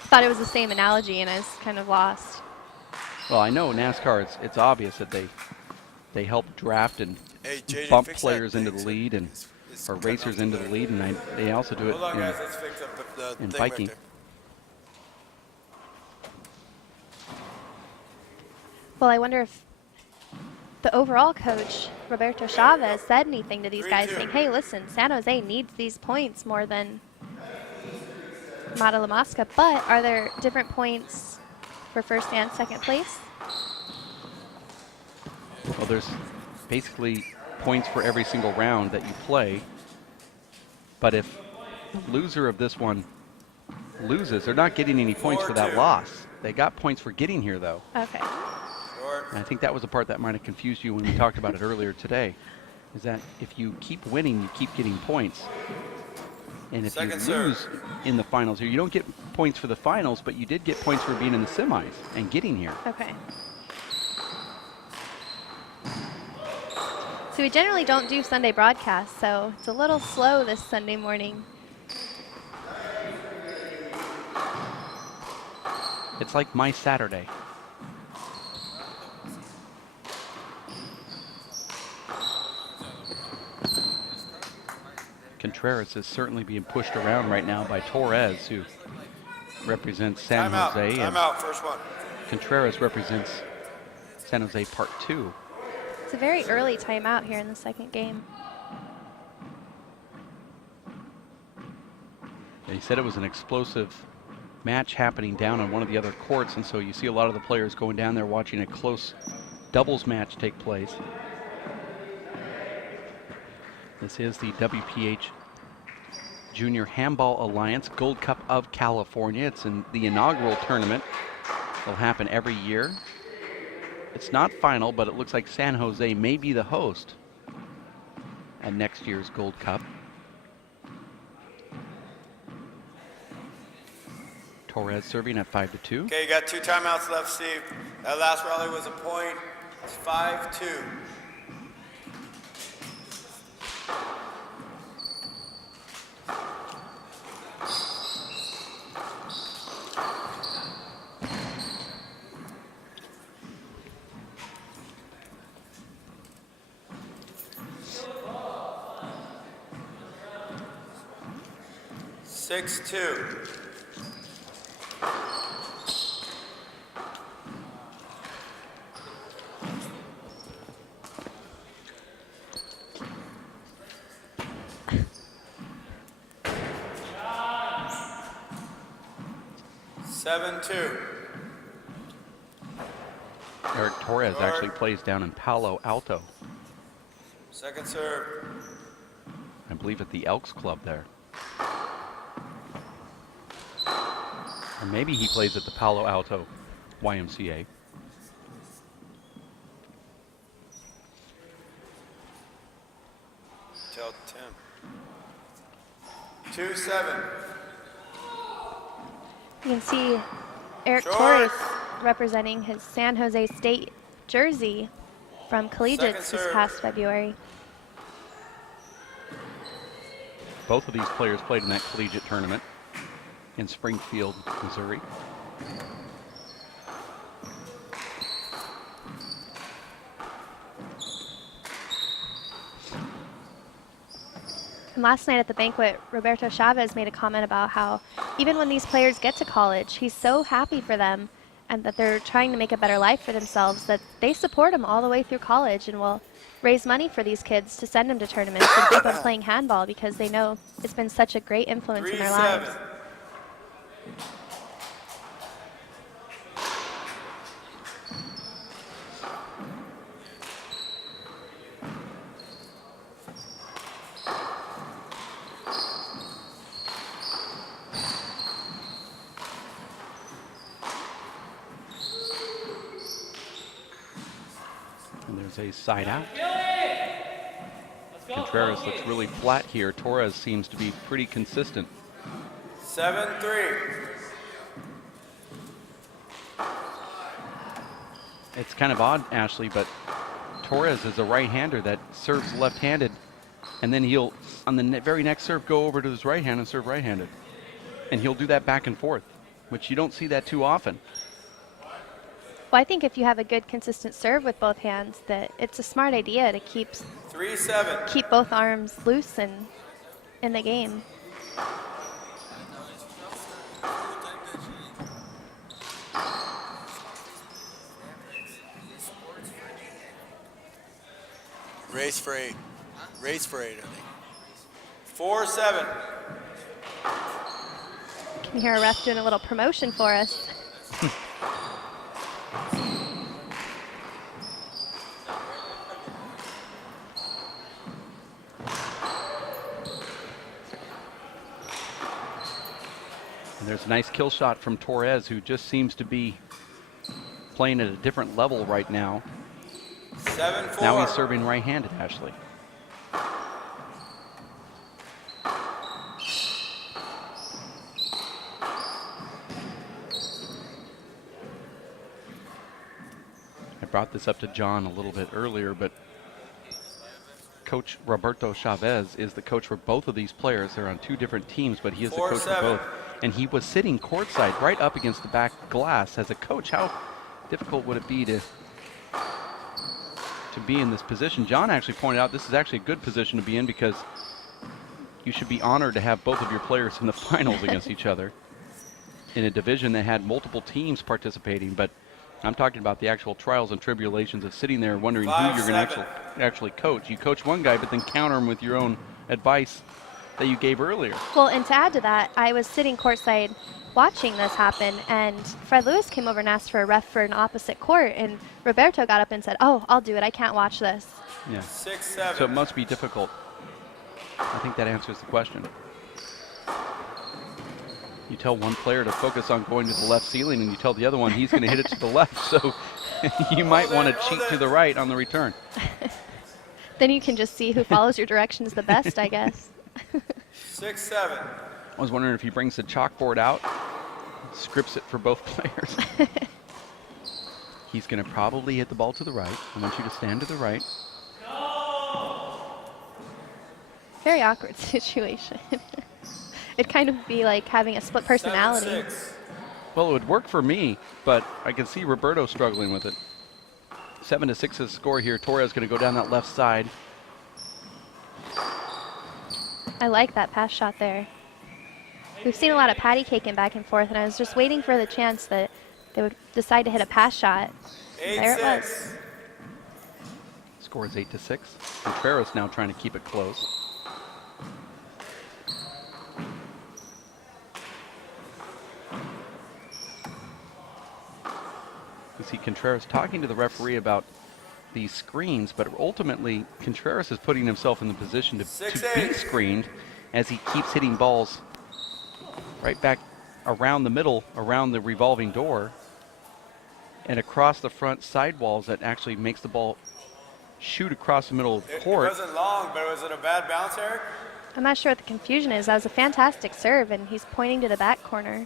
Thought it was the same analogy, and I was kind of lost. Well, I know NASCAR, it's obvious that they help draft and Hey, JJ, bump fix players that into thing the so lead and it's or cutting racers off into the the lead, and they also do it Hold on, guys. Let's fix the in thing biking. right there. Well, I wonder if the overall coach, Roberto Chavez, said anything to these guys 3-2. saying, hey, listen, San Jose needs these points more than Mata Lamasca, but are there different points for first and second place? Well, there's basically points for every single round that you play. But if the loser of this one loses, they're not getting any points for that 4-2. loss. They got points for getting here, though. Okay. Short. And I think that was the part that might have confused you when we talked about it earlier today, is that if you keep winning, you keep getting points. And if Second you serve. lose in the finals here, you don't get points for the finals, but you did get points for being in the semis and getting here. Okay. So we generally don't do Sunday broadcasts, so it's a little slow this Sunday morning. It's like my Saturday. Contreras is certainly being pushed around right now by Torres, who represents San Timeout. Jose. And Timeout. First one. Contreras represents San Jose Part 2. It's a very early timeout here in the second game. He said it was an explosive match happening down on one of the other courts, and so you see a lot of the players going down there watching a close doubles match take place. This is the WPH Junior Handball Alliance Gold Cup of California. It's in the inaugural tournament. It'll happen every year. It's not final, but it looks like San Jose may be the host. at next year's Gold Cup. Torres serving at 5-2. Okay, you got 2 timeouts left, Steve. That last rally was a point. It's 5-2. Six, 2. Seven, 2. Eric Torres actually plays down in Palo Alto. Second serve. I believe at the Elks Club there. Or maybe he plays at the Palo Alto YMCA. Tell Tim. 2-7. You can see Eric Short. Torres representing his San Jose State jersey from collegiates Second this serve. past February. Both of these players played in that collegiate tournament in Springfield, Missouri. And last night at the banquet, Roberto Chavez made a comment about how even when these players get to college, he's so happy for them and that they're trying to make a better life for themselves, that they support him all the way through college and will raise money for these kids to send them to tournaments and keep them playing handball because they know it's been such a great influence in their 3-7. lives. And there's a side out. Contreras looks really flat here. Torres seems to be pretty consistent. 7-3. It's kind of odd, Ashley, but Torres is a right-hander that serves left-handed, and then he'll, on the very next serve, go over to his right hand and serve right-handed. And he'll do that back and forth, which you don't see that too often. Well, I think if you have a good, consistent serve with both hands, that it's a smart idea to keep 3-7. both arms loose and in the game. Race for 8. Race for 8, I think. 4-7. You can hear a ref doing a little promotion for us. And there's a nice kill shot from Torres, who just seems to be playing at a different level right now. 7-4. Now he's serving right-handed, Ashley. I brought this up to John a little bit earlier, but Coach Roberto Chavez is the coach for both of these players. They're on two different teams, but he is the coach for 4-7. both. And he was sitting courtside right up against the back glass. As a coach, how difficult would it be to be in this position? John actually pointed out this is actually a good position to be in because you should be honored to have both of your players in the finals against each other in a division that had multiple teams participating. But I'm talking about the actual trials and tribulations of sitting there wondering who you're going to actually coach. You coach one guy, but then counter him with your own advice that you gave earlier. Well, and to add to that, I was sitting courtside watching this happen, and Fred Lewis came over and asked for a ref for an opposite court, and Roberto got up and said, "Oh, I'll do it. I can't watch this." Yeah. 6-7. So it must be difficult. I think that answers the question. You tell one player to focus on going to the left ceiling, and you tell the other one he's going to hit it to the left. So you might want to cheat to the right on the return. Then you can just see who follows your directions the best, I guess. 6-7. I was wondering if he brings the chalkboard out, scripts it for both players. He's going to probably hit the ball to the right. I want you to stand to the right. Very awkward situation. It'd kind of be like having a split personality. 7-6. Well, it would work for me, but I can see Roberto struggling with it. 7-6 is the score here. Torres going to go down that left side. I like that pass shot there. We've seen a lot of patty caking back and forth, and I was just waiting for the chance that they would decide to hit a pass shot. There it was. Score is 8-6. Contreras now trying to keep it close. You see Contreras talking to the referee about these screens, but ultimately Contreras is putting himself in the position to be screened as he keeps hitting balls right back around the middle, around the revolving door, and across the front sidewalls that actually makes the ball shoot across the middle of the court. It wasn't long, but was it a bad bounce, Eric? I'm not sure what the confusion is. That was a fantastic serve, and he's pointing to the back corner.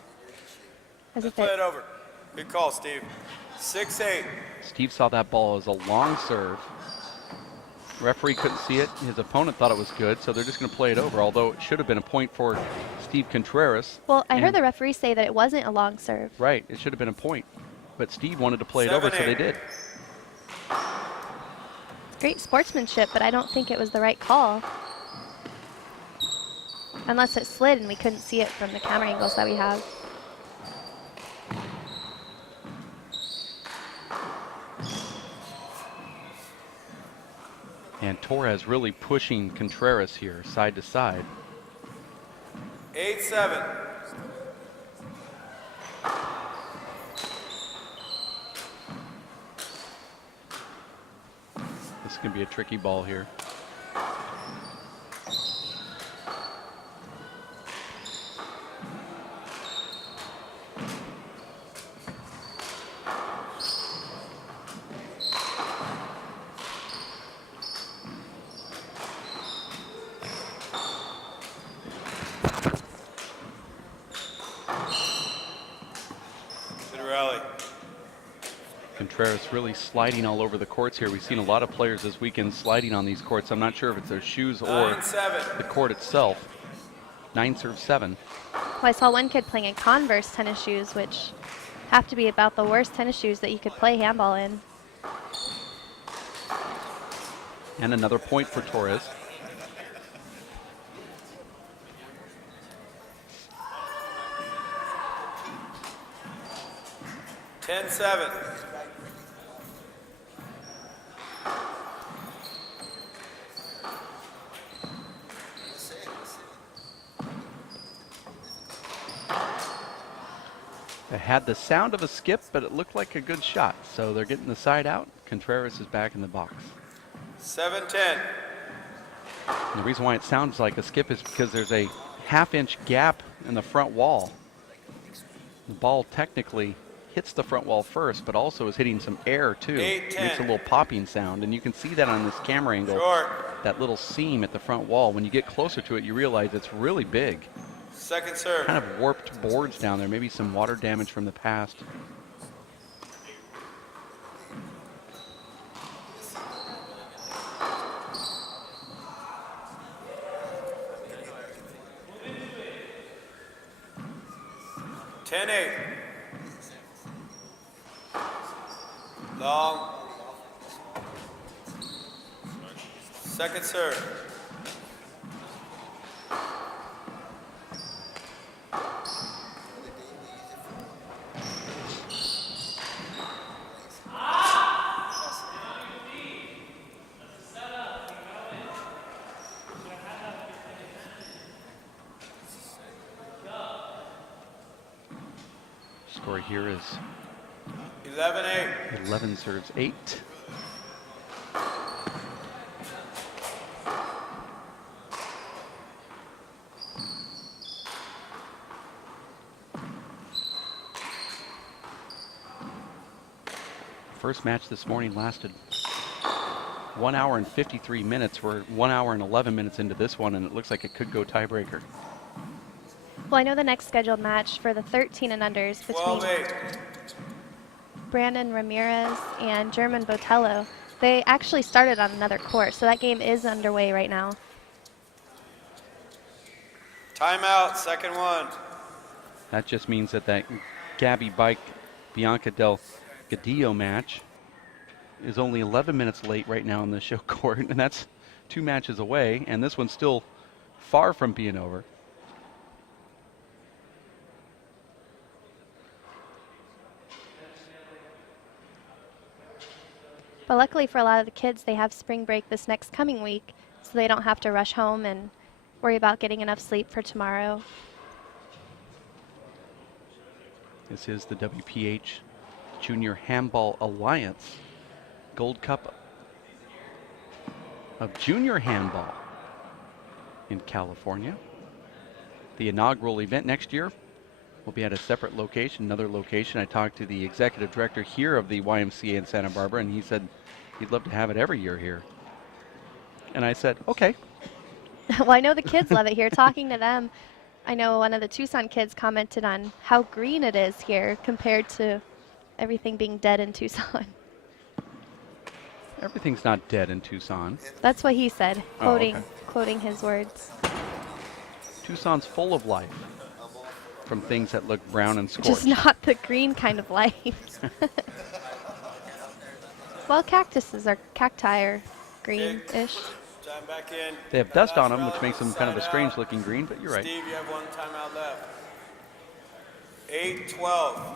As Let's if play it over. Good call, Steve. 6-8. Steve saw that ball as a long serve. Referee couldn't see it. His opponent thought it was good, so they're just going to play it over, although it should have been a point for Steve Contreras. Well, I heard the referee say that it wasn't a long serve. Right, it should have been a point. But Steve wanted to play it over, so they did. Great sportsmanship, but I don't think it was the right call. Unless it slid and we couldn't see it from the camera angles that we have. And Torres really pushing Contreras here, side to side. 8-7. This is going to be a tricky ball here. Contreras really sliding all over the courts here. We've seen a lot of players this weekend sliding on these courts. I'm not sure if it's their shoes or the court itself. 9-7. Well, I saw one kid playing in Converse tennis shoes, which have to be about the worst tennis shoes that you could play handball in. And another point for Torres. Ten-7. It had the sound of a skip, but it looked like a good shot. So they're getting the side out. Contreras is back in the box. 7-10. And the reason why it sounds like a skip is because there's a half-inch gap in the front wall. The ball technically hits the front wall first, but also is hitting some air too. It makes a little popping sound, and you can see that on this camera angle. That little seam at the front wall. When you get closer to it, you realize it's really big. Second serve. Kind of warped boards down there, maybe some water damage from the past. Ten-8. Long. Second serve. Score here is 11-8. 11 serves 8. First match this morning lasted 1 hour and 53 minutes. We're 1 hour and 11 minutes into this one, and it looks like it could go tiebreaker. Well, I know the next scheduled match for the 13 and unders between 12-8. Brandon Ramirez and German Botello. They actually started on another court, so that game is underway right now. Timeout, second one. That just means that Gabby Bike Bianca Del Gadillo match is only 11 minutes late right now on the show court, and that's 2 matches away, and this one's still far from being over. But luckily for a lot of the kids, they have spring break this next coming week, so they don't have to rush home and worry about getting enough sleep for tomorrow. This is the WPH Junior Handball Alliance Gold Cup of Junior Handball in California. The inaugural event next year will be at a separate location, another location. I talked to the executive director here of the YMCA in Santa Barbara, and he said he'd love to have it every year here. And I said, okay. Well, I know the kids love it here. Talking to them, I know one of the Tucson kids commented on how green it is here compared to everything being dead in Tucson. Everything's not dead in Tucson. That's what he said, Oh, okay. quoting his words. Tucson's full of life from things that look brown and scorched. Just not the green kind of life. Well, cactuses or cacti are greenish. Time back in. They have dust on them, Last which makes them kind of a round, strange looking green, but you're right. Steve, you have 1 timeout left. 8-12.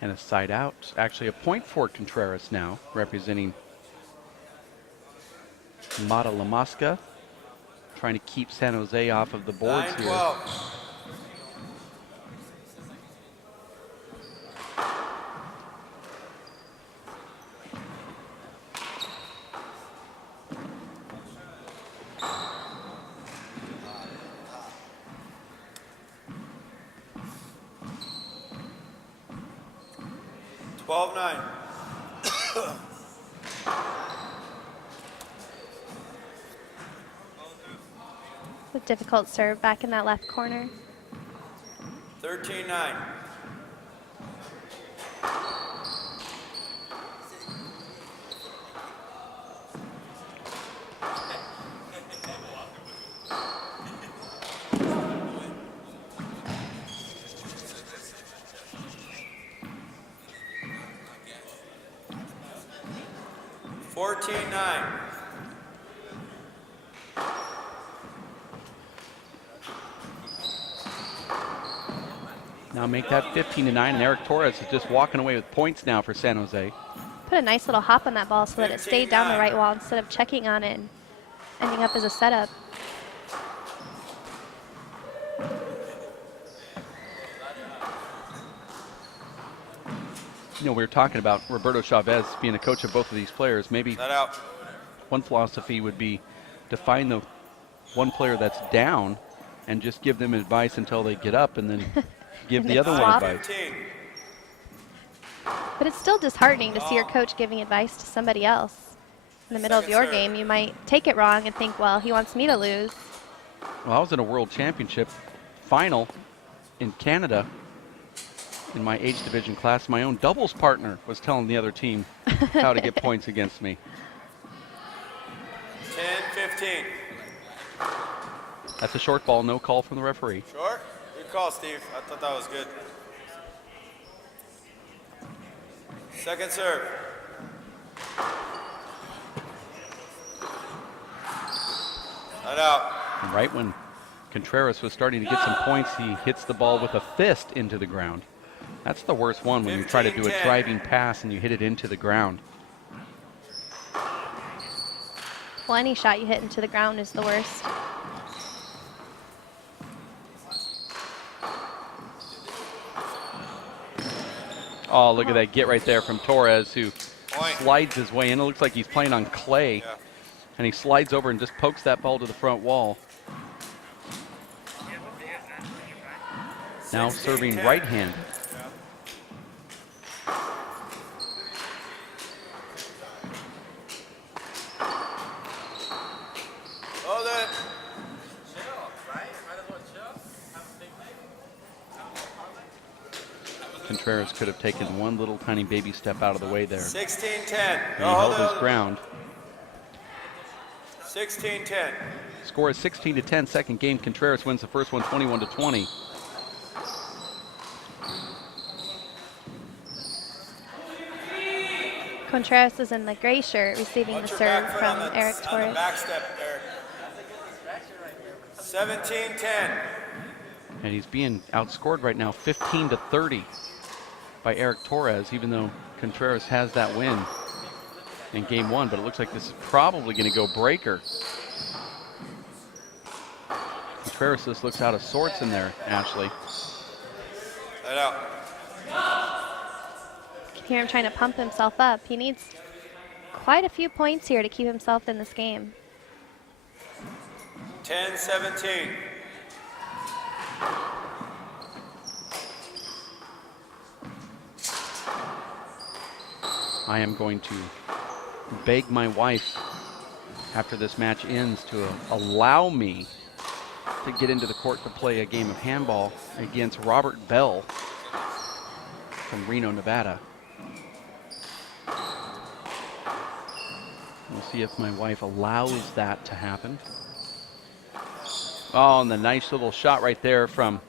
And a side out. Actually a point for Contreras now, representing Mata La Mosca, trying to keep San Jose off of the boards here. 9-12. A difficult serve back in that left corner. 13-9. Now make that 15-9, and Eric Torres is just walking away with points now for San Jose. Put a nice little hop on that ball so that it stayed down the 15-9. right wall instead of checking on it and ending up as a setup. You know, we were talking about Roberto Chavez being a coach of both of these players. Maybe Set out. one philosophy would be to find the one player that's down and just give them advice until they get up, and then give the other one swap. advice. 15. But it's still disheartening to see your coach giving advice to somebody else. In the middle of Second your serve. game, you might take it wrong and think, well, he wants me to lose. Well, I was in a world championship final in Canada in my age division class. My own doubles partner was telling the other team how to get points against me. 10-15. That's a short ball, no call from the referee. Short? Good call, Steve. I thought that was good. Second serve. Set out. And right when Contreras was starting to get some points, he hits the ball with a fist into the ground. That's the worst one, when you try to do a 15-10. driving pass and you hit it into the ground. Well, any shot you hit into the ground is the worst. Oh, look at that get right there from Torres, who Point. slides his way in. It looks like he's playing on clay. Yeah. And he slides over and just pokes that ball to the front wall. Now serving 16-10. right-handed. Hold it. Contreras could have taken one little tiny baby step out of the way there. 16-10. And he held his ground. 16-10. Score is 16-10. Second game, Contreras wins the first one 21-20. Contreras is in the gray shirt, receiving the Watch your serve back foot from on the, Eric on the Torres. back step, Eric. 17-10. And he's being outscored right now 15-30 by Eric Torres, even though Contreras has that win in game one. But it looks like this is probably going to go breaker. Contreras just looks out of sorts in there, Ashley. Let out. You can hear him trying to pump himself up. He needs quite a few points here to keep himself in this game. 10-17. I am going to beg my wife after this match ends to allow me to get into the court to play a game of handball against Robert Bell from Reno, Nevada. We'll see if my wife allows that to happen. Oh, and the nice little shot right there from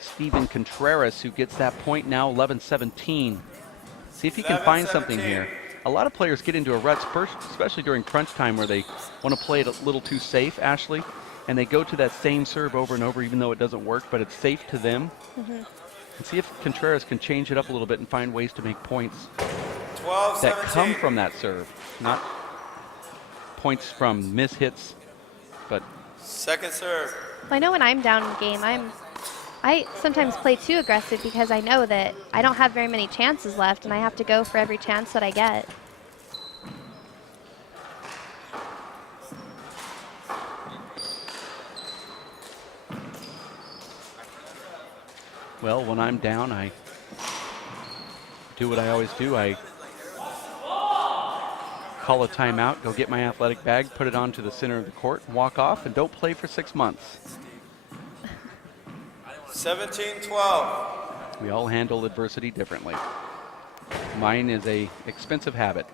Steven Contreras, who gets that point now, 11-17. See if he can find something here. A lot of players get into a rut, especially during crunch time, where they want to play it a little too safe, Ashley, and they go to that same serve over and over, even though it doesn't work, but it's safe to them. And see if Contreras can change it up a little bit and find ways to make points 12-17. that come from that serve, not points from mishits, but Second serve. Well, I know when I'm down in the game, I sometimes play too aggressive because I know that I don't have very many chances left and I have to go for every chance that I get. well, when I'm down, I do what I always do. I call a timeout, go get my athletic bag, put it onto the center of the court, and walk off, and don't play for 6 months. 17-12. We all handle adversity differently. Mine is a expensive habit.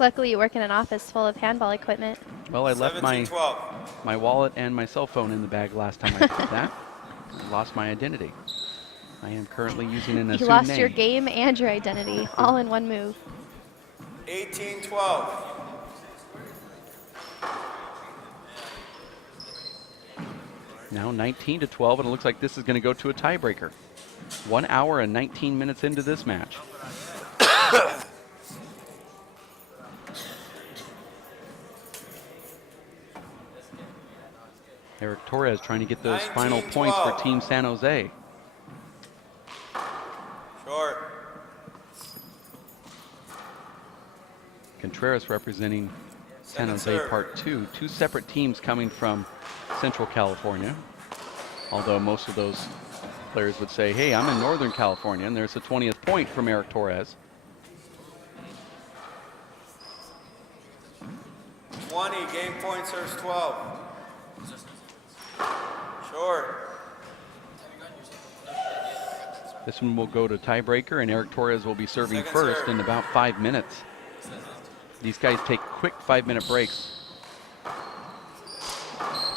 Luckily, you work in an office full of handball equipment. Well, I left 17-12. my wallet and my cell phone in the bag last time I did that. I lost my identity. I am currently using an assumed You lost name. your game and your identity all in one move. 18-12. Now 19-12, and it looks like this is going to go to a tiebreaker. 1 hour and 19 minutes into this match. Eric Torres trying to get those final points for 19-12. Team San Jose. Short. Contreras representing San Second Jose serve. Part 2. Two separate teams coming from Central California. Although most of those players would say, hey, I'm in Northern California, and there's the 20th point from Eric Torres. 20. Game point serves 12. Short. This one will go to tiebreaker, and Eric Torres will be serving Second first serve. in about 5 minutes. These guys take quick 5-minute breaks.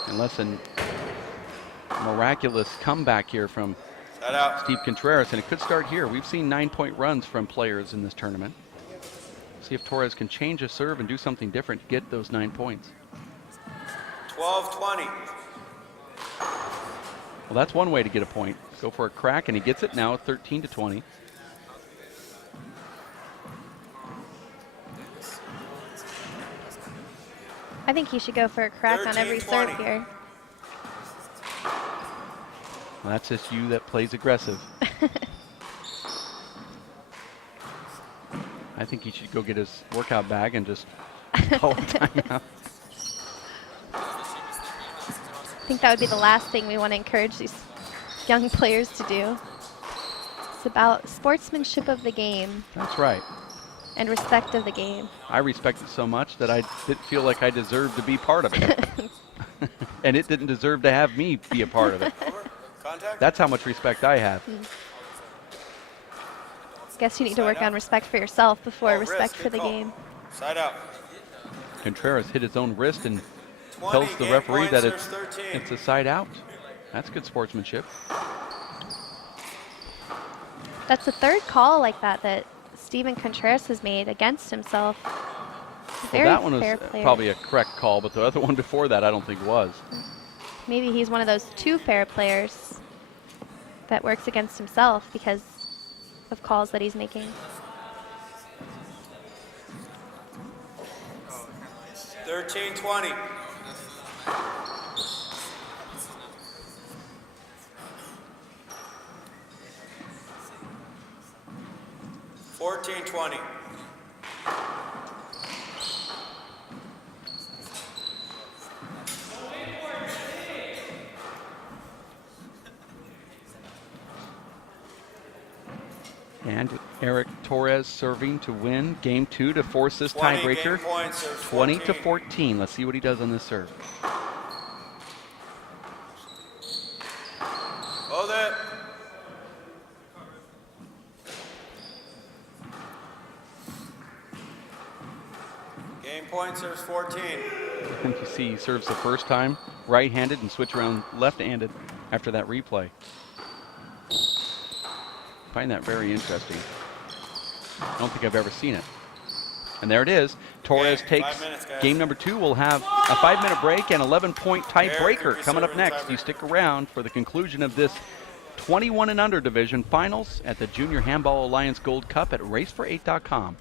Unless a miraculous comeback here from Set out. Steve Contreras, and it could start here. We've seen 9-point runs from players in this tournament. See if Torres can change a serve and do something different to get those 9 points. 12-20. Well, that's one way to get a point. Go for a crack, and he gets it now, 13-20. I think he should go for a crack on every serve 13-20. here. Well, that's just you that plays aggressive. I think he should go get his workout bag and just call a timeout. I think that would be the last thing we want to encourage these young players to do. It's about sportsmanship of the game That's right. and respect of the game. I respect it so much that I didn't feel like I deserved to be part of it. And it didn't deserve to have me be a part of it. Contact? That's how much respect I have. Guess you need to work on respect for yourself before Oh, respect wrist, for good the call. game. Side out. Contreras hit his own wrist and 20, tells the game referee point, that serves 13. it's a side out. That's good sportsmanship. That's the third call like that that Steven Contreras has made against himself. Very Well, that one was fair player. probably a correct call, but the other one before that I don't think was. Maybe he's one of those two fair players that works against himself because of calls that he's making. 13-20. $14-20. And Eric Torres serving to win game 2 to force this 20 tiebreaker. game point, serves 20 to 14. 14. Let's see what he does on this serve. Hold it. Game point, serves 14. I think you see he serves the first time right-handed and switch around left-handed after that replay. Find that very interesting. I don't think I've ever seen it. And there it is. Torres Okay, takes 5 minutes, guys. game number 2. We'll have a 5-minute break and 11-point tiebreaker Eric, coming up serving next. tiebreaker. You stick around for the conclusion of this 21 and under division finals at the Junior Handball Alliance Gold Cup at racefor8.com.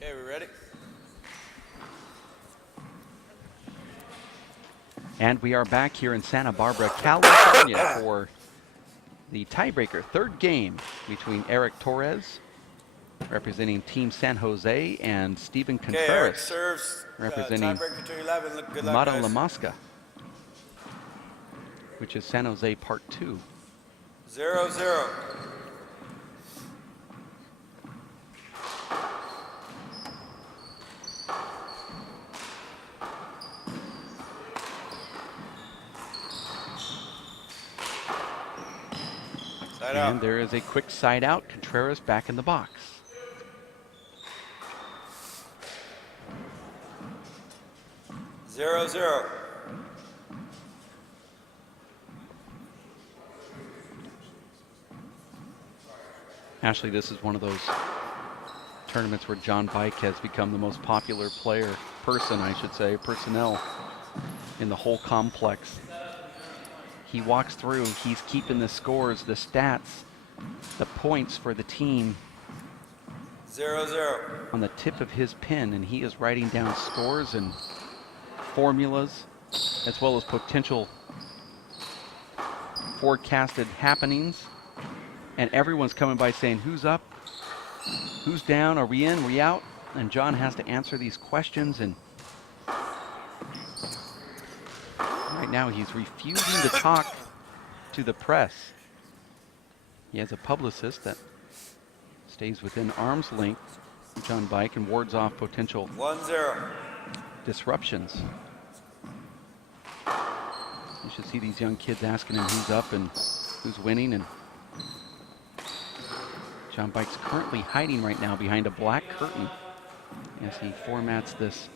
Okay, we ready? And we are back here in Santa Barbara, California for the tiebreaker third game between Eric Torres, representing Team San Jose, and Steven Okay, Eric Contreras, serves. representing Tiebreaker to 11. Good luck, Mata guys. La Mosca, which is San Jose Part 2. 0-0. Side And out. there is a quick side out. Contreras back in the box. Zero, zero. Ashley, this is one of those tournaments where John Bike has become the most popular personnel in the whole complex. He walks through, he's keeping the scores, the stats, the points for the team 0-0. on the tip of his pen, and he is writing down scores and formulas as well as potential forecasted happenings. And everyone's coming by saying, who's up, who's down, are we in, are we out? And John has to answer these questions, and right now he's refusing to talk to the press. He has a publicist that stays within arm's length of John Bike and wards off potential 1-0. disruptions. You should see these young kids asking him who's up and who's winning, and John Bike's currently hiding right now behind a black curtain as he formats this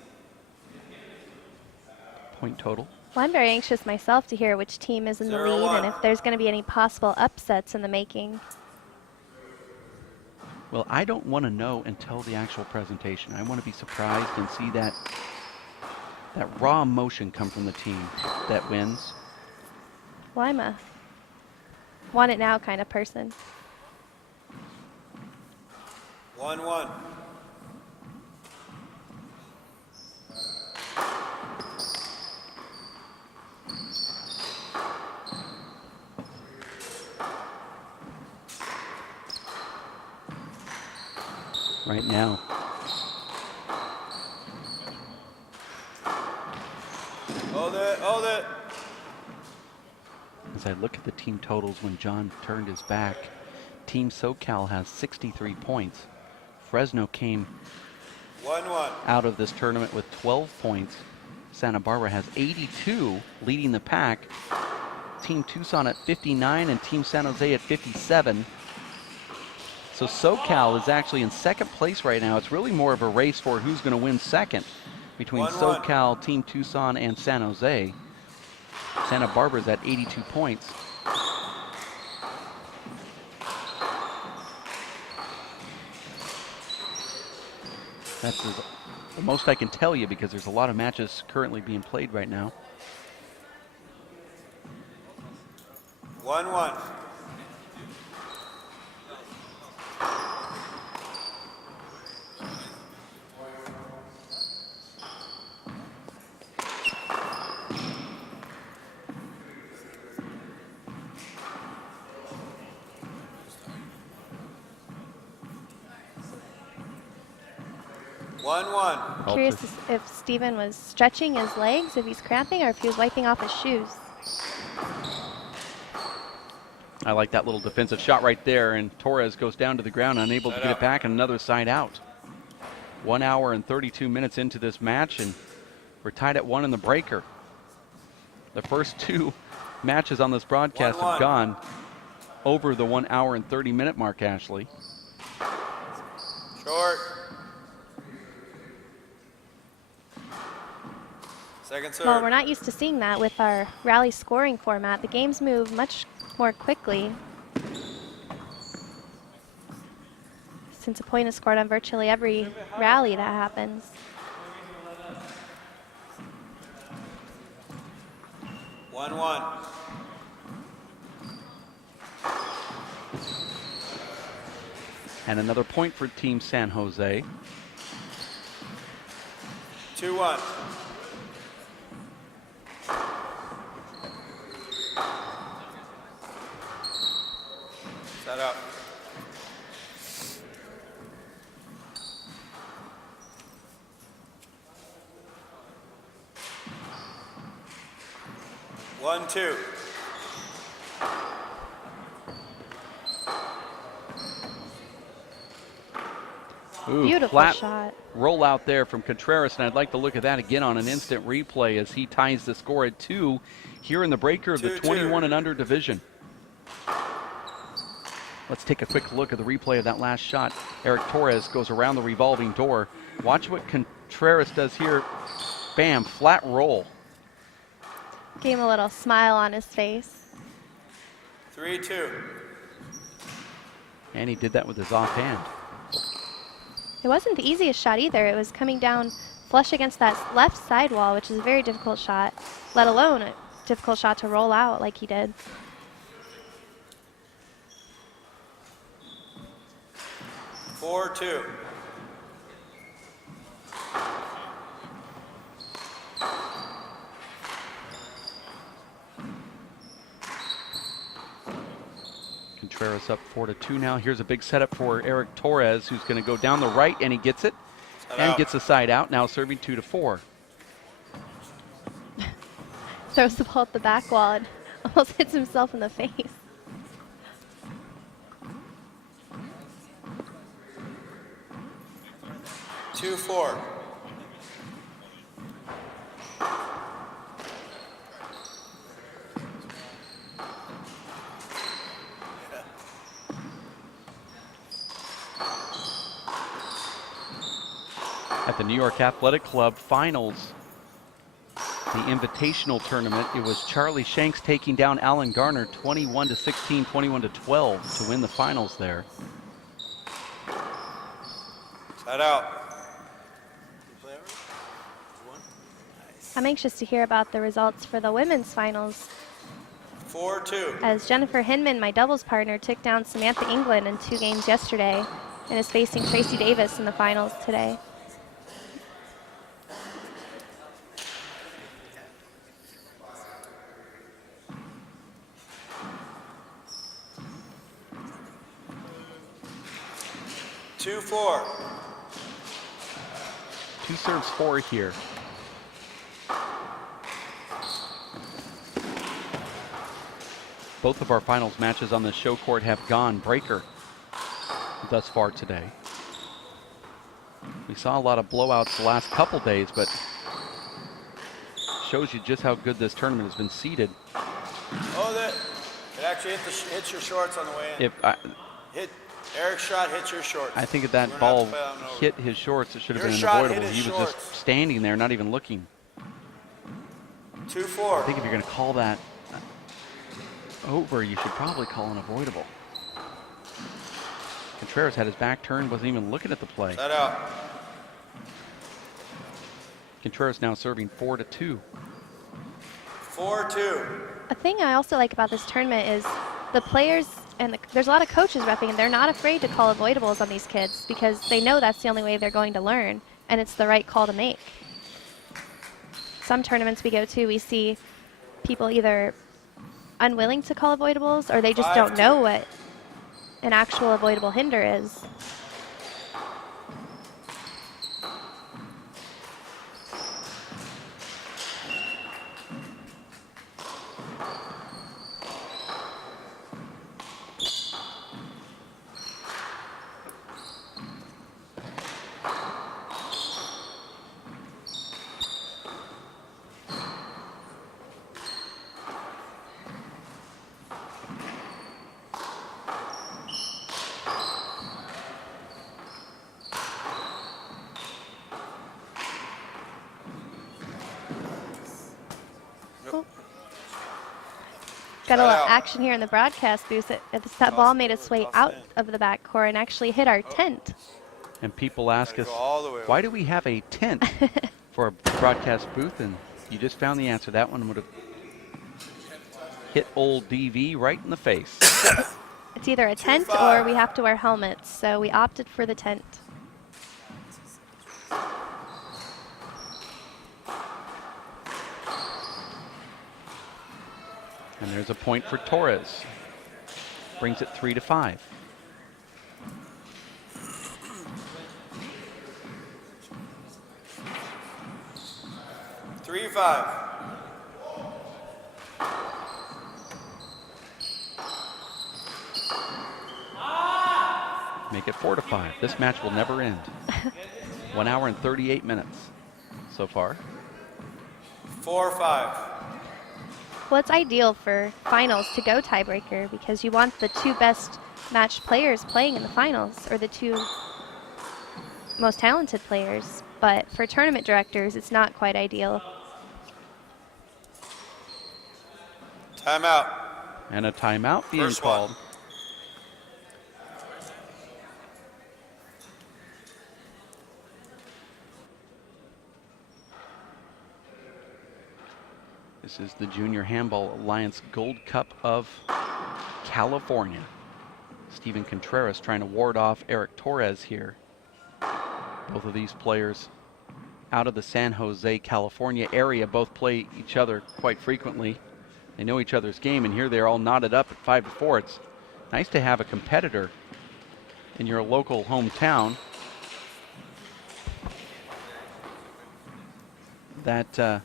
point total. Well, I'm very anxious myself to hear which team is in the lead and if there's going to be any possible upsets in the making. Well, I don't want to know until the actual presentation. I want to be surprised and see that raw emotion come from the team that wins. Well, I'm a want it now kind of person. 1-1. Right now. Hold it, hold it. As I look at the team totals when John turned his back, Team SoCal has 63 points. Fresno came 1-1. out of this tournament with 12 points. Santa Barbara has 82, leading the pack. Team Tucson at 59 and Team San Jose at 57. So SoCal is actually in second place right now. It's really more of a race for who's going to win second between 1-1. SoCal, Team Tucson, and San Jose. Santa Barbara's at 82 points. That's the most I can tell you because there's a lot of matches currently being played right now. 1-1. Curious if Steven was stretching his legs, if he's cramping, or if he was wiping off his shoes. I like that little defensive shot right there, and Torres goes down to the ground, unable to get it back, and another side out. 1 hour and 32 minutes into this match, and we're tied at 1 in the breaker. The first two matches on this broadcast have gone over the 1 hour and 30 minute mark, Ashley. Short. Second serve. Well, we're not used to seeing that with our rally scoring format. The games move much more quickly, since a point is scored on virtually every rally that happens. One. And another point for Team San Jose. 2-1. Set up. One, two. Ooh, Beautiful flat shot. roll out there from Contreras, and I'd like to look at that again on an instant replay as he ties the score at 2 here in the breaker of the 21 and under division. Let's take a quick look at the replay of that last shot. Eric Torres goes around the revolving door. Watch what Contreras does here. Bam, flat roll. Gave him a little smile on his face. 3-2. And he did that with his offhand. It wasn't the easiest shot either. It was coming down flush against that left side wall, which is a very difficult shot, let alone a difficult shot to roll out like he did. Four, two. Contreras up 4-2 now. Here's a big setup for Eric Torres, who's going to go down the right, and he gets it. And gets the side out, now serving 2-4. Throws the ball at the back wall and almost hits himself in the face. Two, four. At the New York Athletic Club Finals, the Invitational Tournament, it was Charlie Shanks taking down Alan Garner 21-16, 21-12 to win the finals there. Side out. I'm anxious to hear about the results for the women's finals, 4-2. as Jennifer Hinman, my doubles partner, took down Samantha England in 2 games yesterday and is facing Tracy Davis in the finals today. Two, four. 2 serves 4 here. Both of our finals matches on the show court have gone breaker thus far today. We saw a lot of blowouts the last couple days, but shows you just how good this tournament has been seeded. Oh, that it actually hits your shorts on the way in. Hit Eric's shot hits your shorts. I think if that ball hit his shorts, it should have been unavoidable. He was just standing there, not even looking. 2-4. I think if you're going to call that over, you should probably call an avoidable. Contreras had his back turned, wasn't even looking at the play. Set out. Contreras now serving 4-2. 4-2. A thing I also like about this tournament is the players, and there's a lot of coaches repping, and they're not afraid to call avoidables on these kids because they know that's the only way they're going to learn, and it's the right call to make. Some tournaments we go to, we see people either unwilling to call avoidables or they just don't know what an actual avoidable hinder is. Got a little action here in the broadcast booth. That ball made its way out of the back court and actually hit our tent. And people ask us, why do we have a tent for a broadcast booth? And you just found the answer. That one would have hit old DV right in the face. It's either a tent or we have to wear helmets, so we opted for the tent. And there's a point for Torres. Brings it 3-5. Three, 5. Make it 4-5. This match will never end. 1 hour and 38 minutes so far. 4, 5. Well, it's ideal for finals to go tiebreaker because you want the two best matched players playing in the finals, or the two most talented players. But for tournament directors, it's not quite ideal. Timeout. And a timeout being First one. called. This is the Junior Handball Alliance Gold Cup of California. Steven Contreras trying to ward off Eric Torres here. Both of these players out of the San Jose, California area, both play each other quite frequently. They know each other's game, and here they're all knotted up at 5-4. It's nice to have a competitor in your local hometown that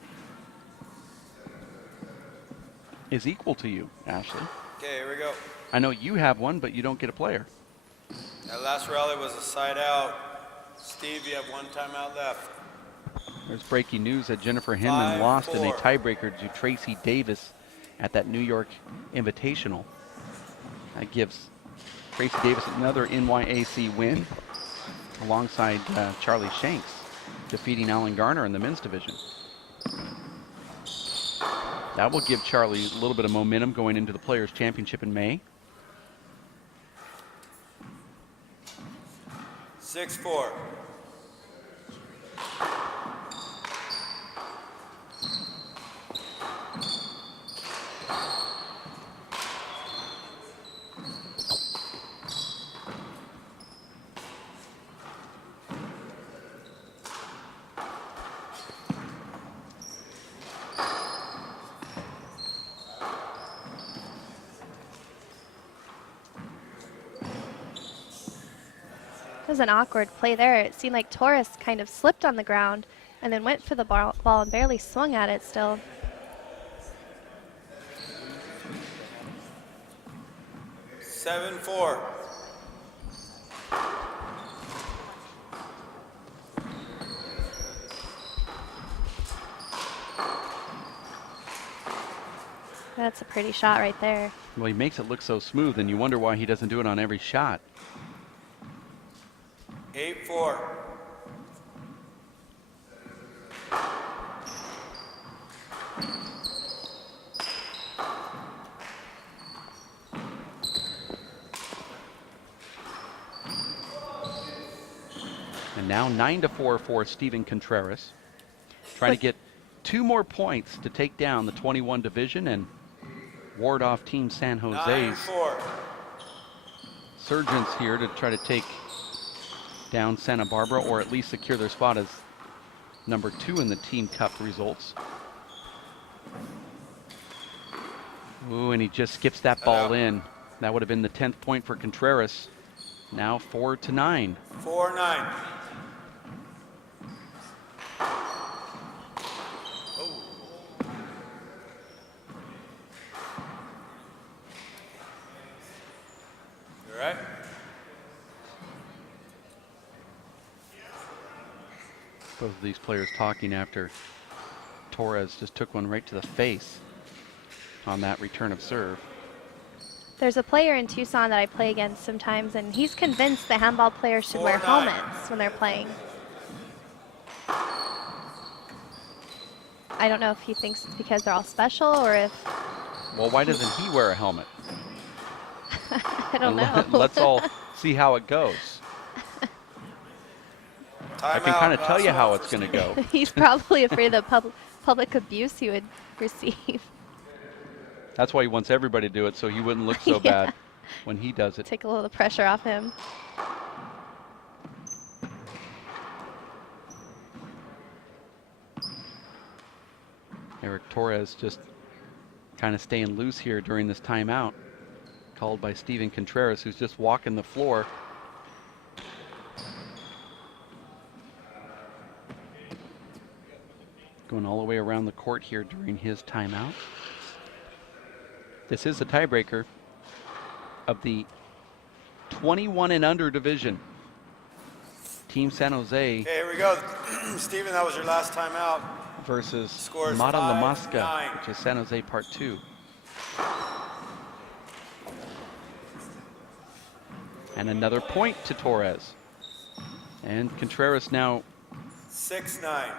is equal to you, Ashley. Okay, here we go. I know you have one, but you don't get a player. That last rally was a side out. Steve, you have one timeout left. There's breaking news that Jennifer Hinman lost in a 5-4. tiebreaker to Tracy Davis at that New York Invitational. That gives Tracy Davis another NYAC win alongside Charlie Shanks, defeating Alan Garner in the men's division. That will give Charlie a little bit of momentum going into the Players' Championship in May. 6-4. It was an awkward play there. It seemed like Torres kind of slipped on the ground and then went for the ball and barely swung at it still. Seven, 4. That's a pretty shot right there. Well, he makes it look so smooth, and you wonder why he doesn't do it on every shot. 8-4. And now 9-4 for Steven Contreras. Trying to get 2 more points to take down the 21 division and ward off Team San Jose's 9-4. surgents here to try to take down Santa Barbara, or at least secure their spot as number 2 in the Team Cup results. Ooh, and he just skips that ball in. That would have been the 10th point for Contreras. Now 4-9. 4-9. All right. Both of these players talking after Torres just took one right to the face on that return of serve. There's a player in Tucson that I play against sometimes, and he's convinced the handball players should wear 4-9. helmets when they're playing. I don't know if he thinks it's because they're all special or if... Well, why doesn't he wear a helmet? I don't know. Let's all see how it goes. I can kind of tell you how it's going to go. He's probably afraid of the public abuse he would receive. That's why he wants everybody to do it, so he wouldn't look so Yeah. bad when he does it. Take a little of the pressure off him. Eric Torres just kind of staying loose here during this timeout called by Steven Contreras, who's just walking the floor. Going all the way around the court here during his timeout. This is the tiebreaker of the 21 and under division. Team San Jose. Okay, here we go. Steven, that was your last timeout. Versus Scores Mata 5-9. Lamasca, which is San Jose Part 2. And another point to Torres. And Contreras now 6-9.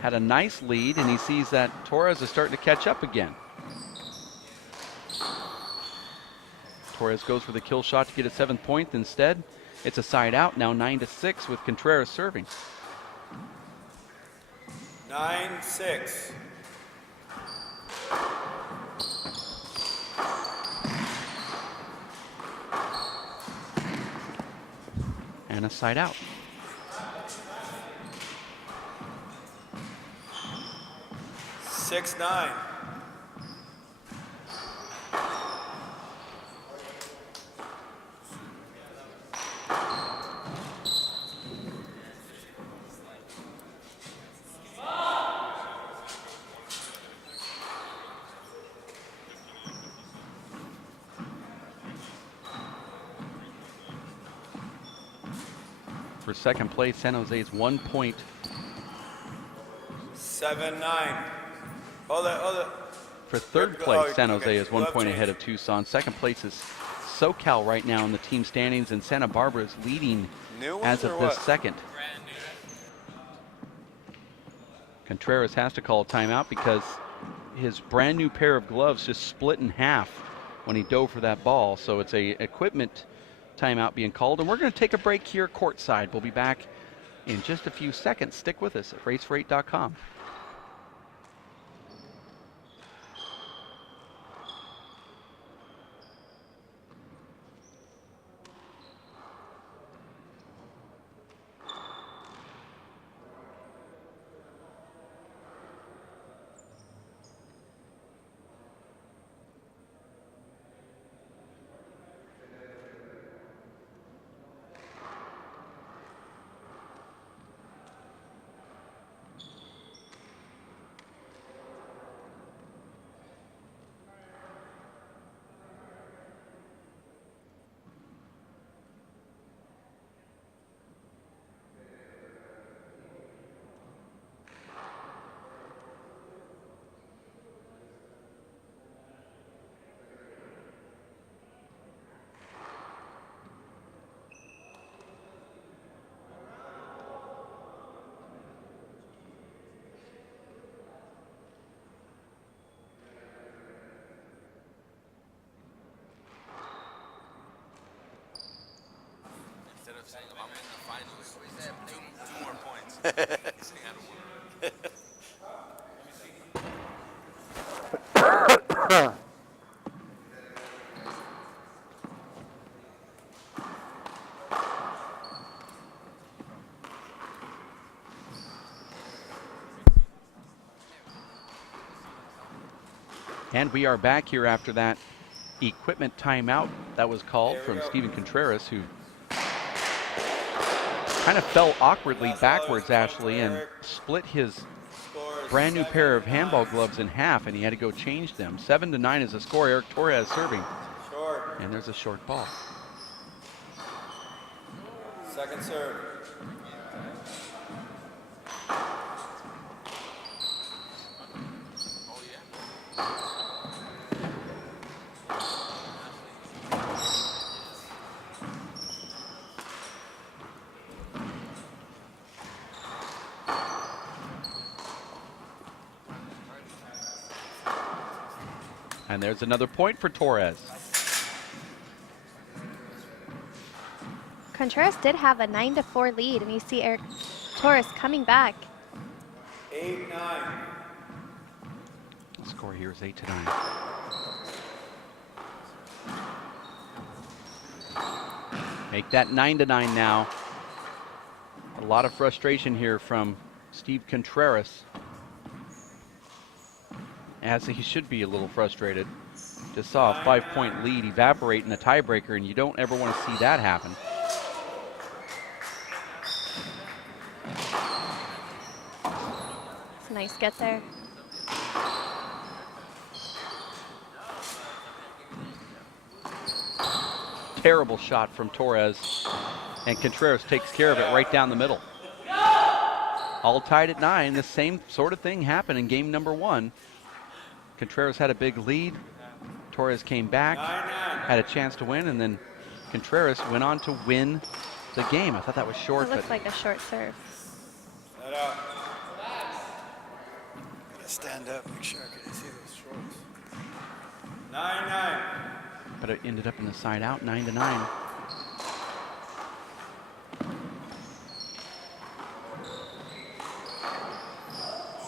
had a nice lead, and he sees that Torres is starting to catch up again. Torres goes for the kill shot to get a 7th point. Instead, it's a side out, now 9-6 with Contreras serving. 9-6. And a side out. Six, 9. For second place, San Jose's 1 point. 7-9. Hold it. For third Good. place, Oh, San Jose okay. is 1 Left point change. ahead of Tucson. Second place is SoCal right now in the team standings, and Santa Barbara is leading New ones as of or this what? second. Contreras has to call a timeout because his brand new pair of gloves just split in half when he dove for that ball. So it's a equipment timeout being called, and we're going to take a break here courtside. We'll be back in just a few seconds. Stick with us at racefor8.com. Instead of saying I'm in the finals, two more points. And we are back here after that equipment timeout that was called There we from go. Steven Contreras, who kind of fell awkwardly Last backwards, ball is Ashley, and Eric. split his Scores brand new pair of 7-9. handball gloves in half, and he had to go change them. 7-9 is the score. Eric Torres serving, Short. and there's a short ball. Second serve. And there's another point for Torres. Contreras did have a 9-4 lead, and you see Eric Torres coming back. 8-9. The score here is 8-9. Make that 9-9 now. A lot of frustration here from Steve Contreras. As he should be a little frustrated. Just saw a 5-point lead evaporate in a tiebreaker, and you don't ever want to see that happen. It's a nice get there. Terrible shot from Torres, and Contreras takes care of it right down the middle. All tied at 9. The same sort of thing happened in game number 1. Contreras had a big lead. Torres came back, had a chance to win, and then Contreras went on to win the game. I thought that was short. It looks like a short serve. Set up. Gotta stand up, make sure I can see those shorts. 9-9. But it ended up in the side out, 9-9.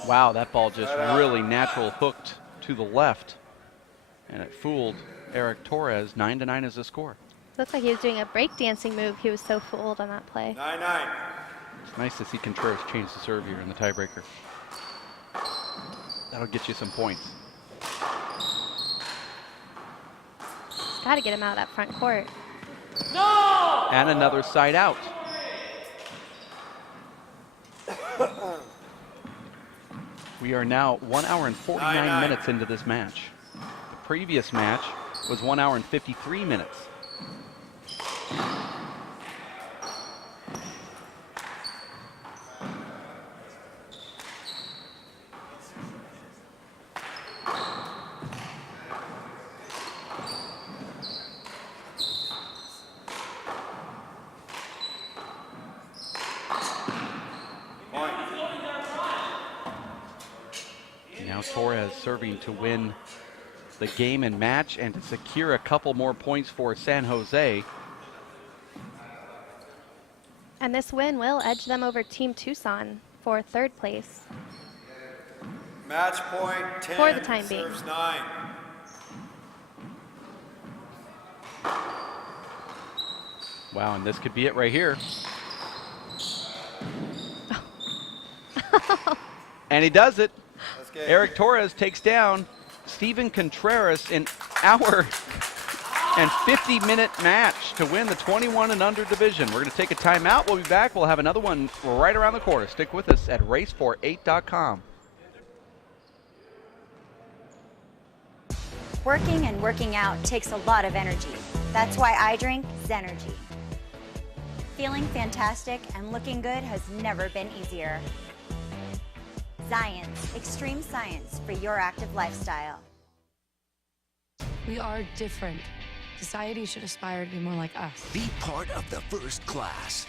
Wow, that ball just really natural hooked to the left. And it fooled Eric Torres. 9-9 is the score. Looks like he was doing a breakdancing move. He was so fooled on that play. 9-9. It's nice to see Contreras change the serve here in the tiebreaker. That'll get you some points. Got to get him out of that front court. And another side out. We are now 1 hour and 49 minutes into this match. The previous match was 1 hour and 53 minutes. Now Torres serving to win the game and match and to secure a couple more points for San Jose. And this win will edge them over Team Tucson for 3rd place. Match point 10. For the time being. Serves 9. Wow, and this could be it right here. And he does it. Eric Torres takes down Steven Contreras in hour and 50-minute match to win the 21 and under division. We're going to take a timeout. We'll be back. We'll have another one right around the corner. Stick with us at race48.com. Working and working out takes a lot of energy. That's why I drink Zenergy. Feeling fantastic and looking good has never been easier. Science, extreme science for your active lifestyle. We are different. Society should aspire to be more like us. Be part of the first class.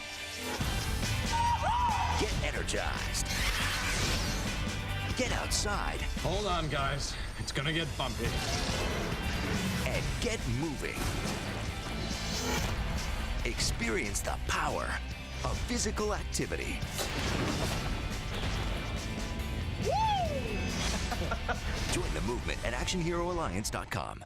Get energized. Get outside. Hold on, guys. It's gonna get bumpy. And get moving. Experience the power of physical activity. Join the movement at ActionHeroAlliance.com.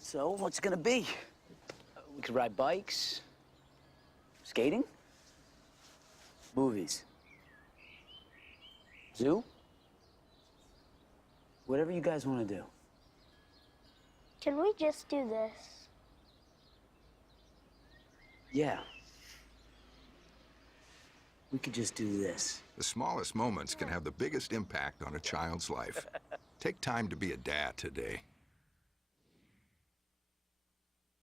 So, what's it gonna be? We could ride bikes, skating, movies, zoo, whatever you guys want to do. Can we just do this? Yeah. We could just do this. The smallest moments can have the biggest impact on a child's life. Take time to be a dad today.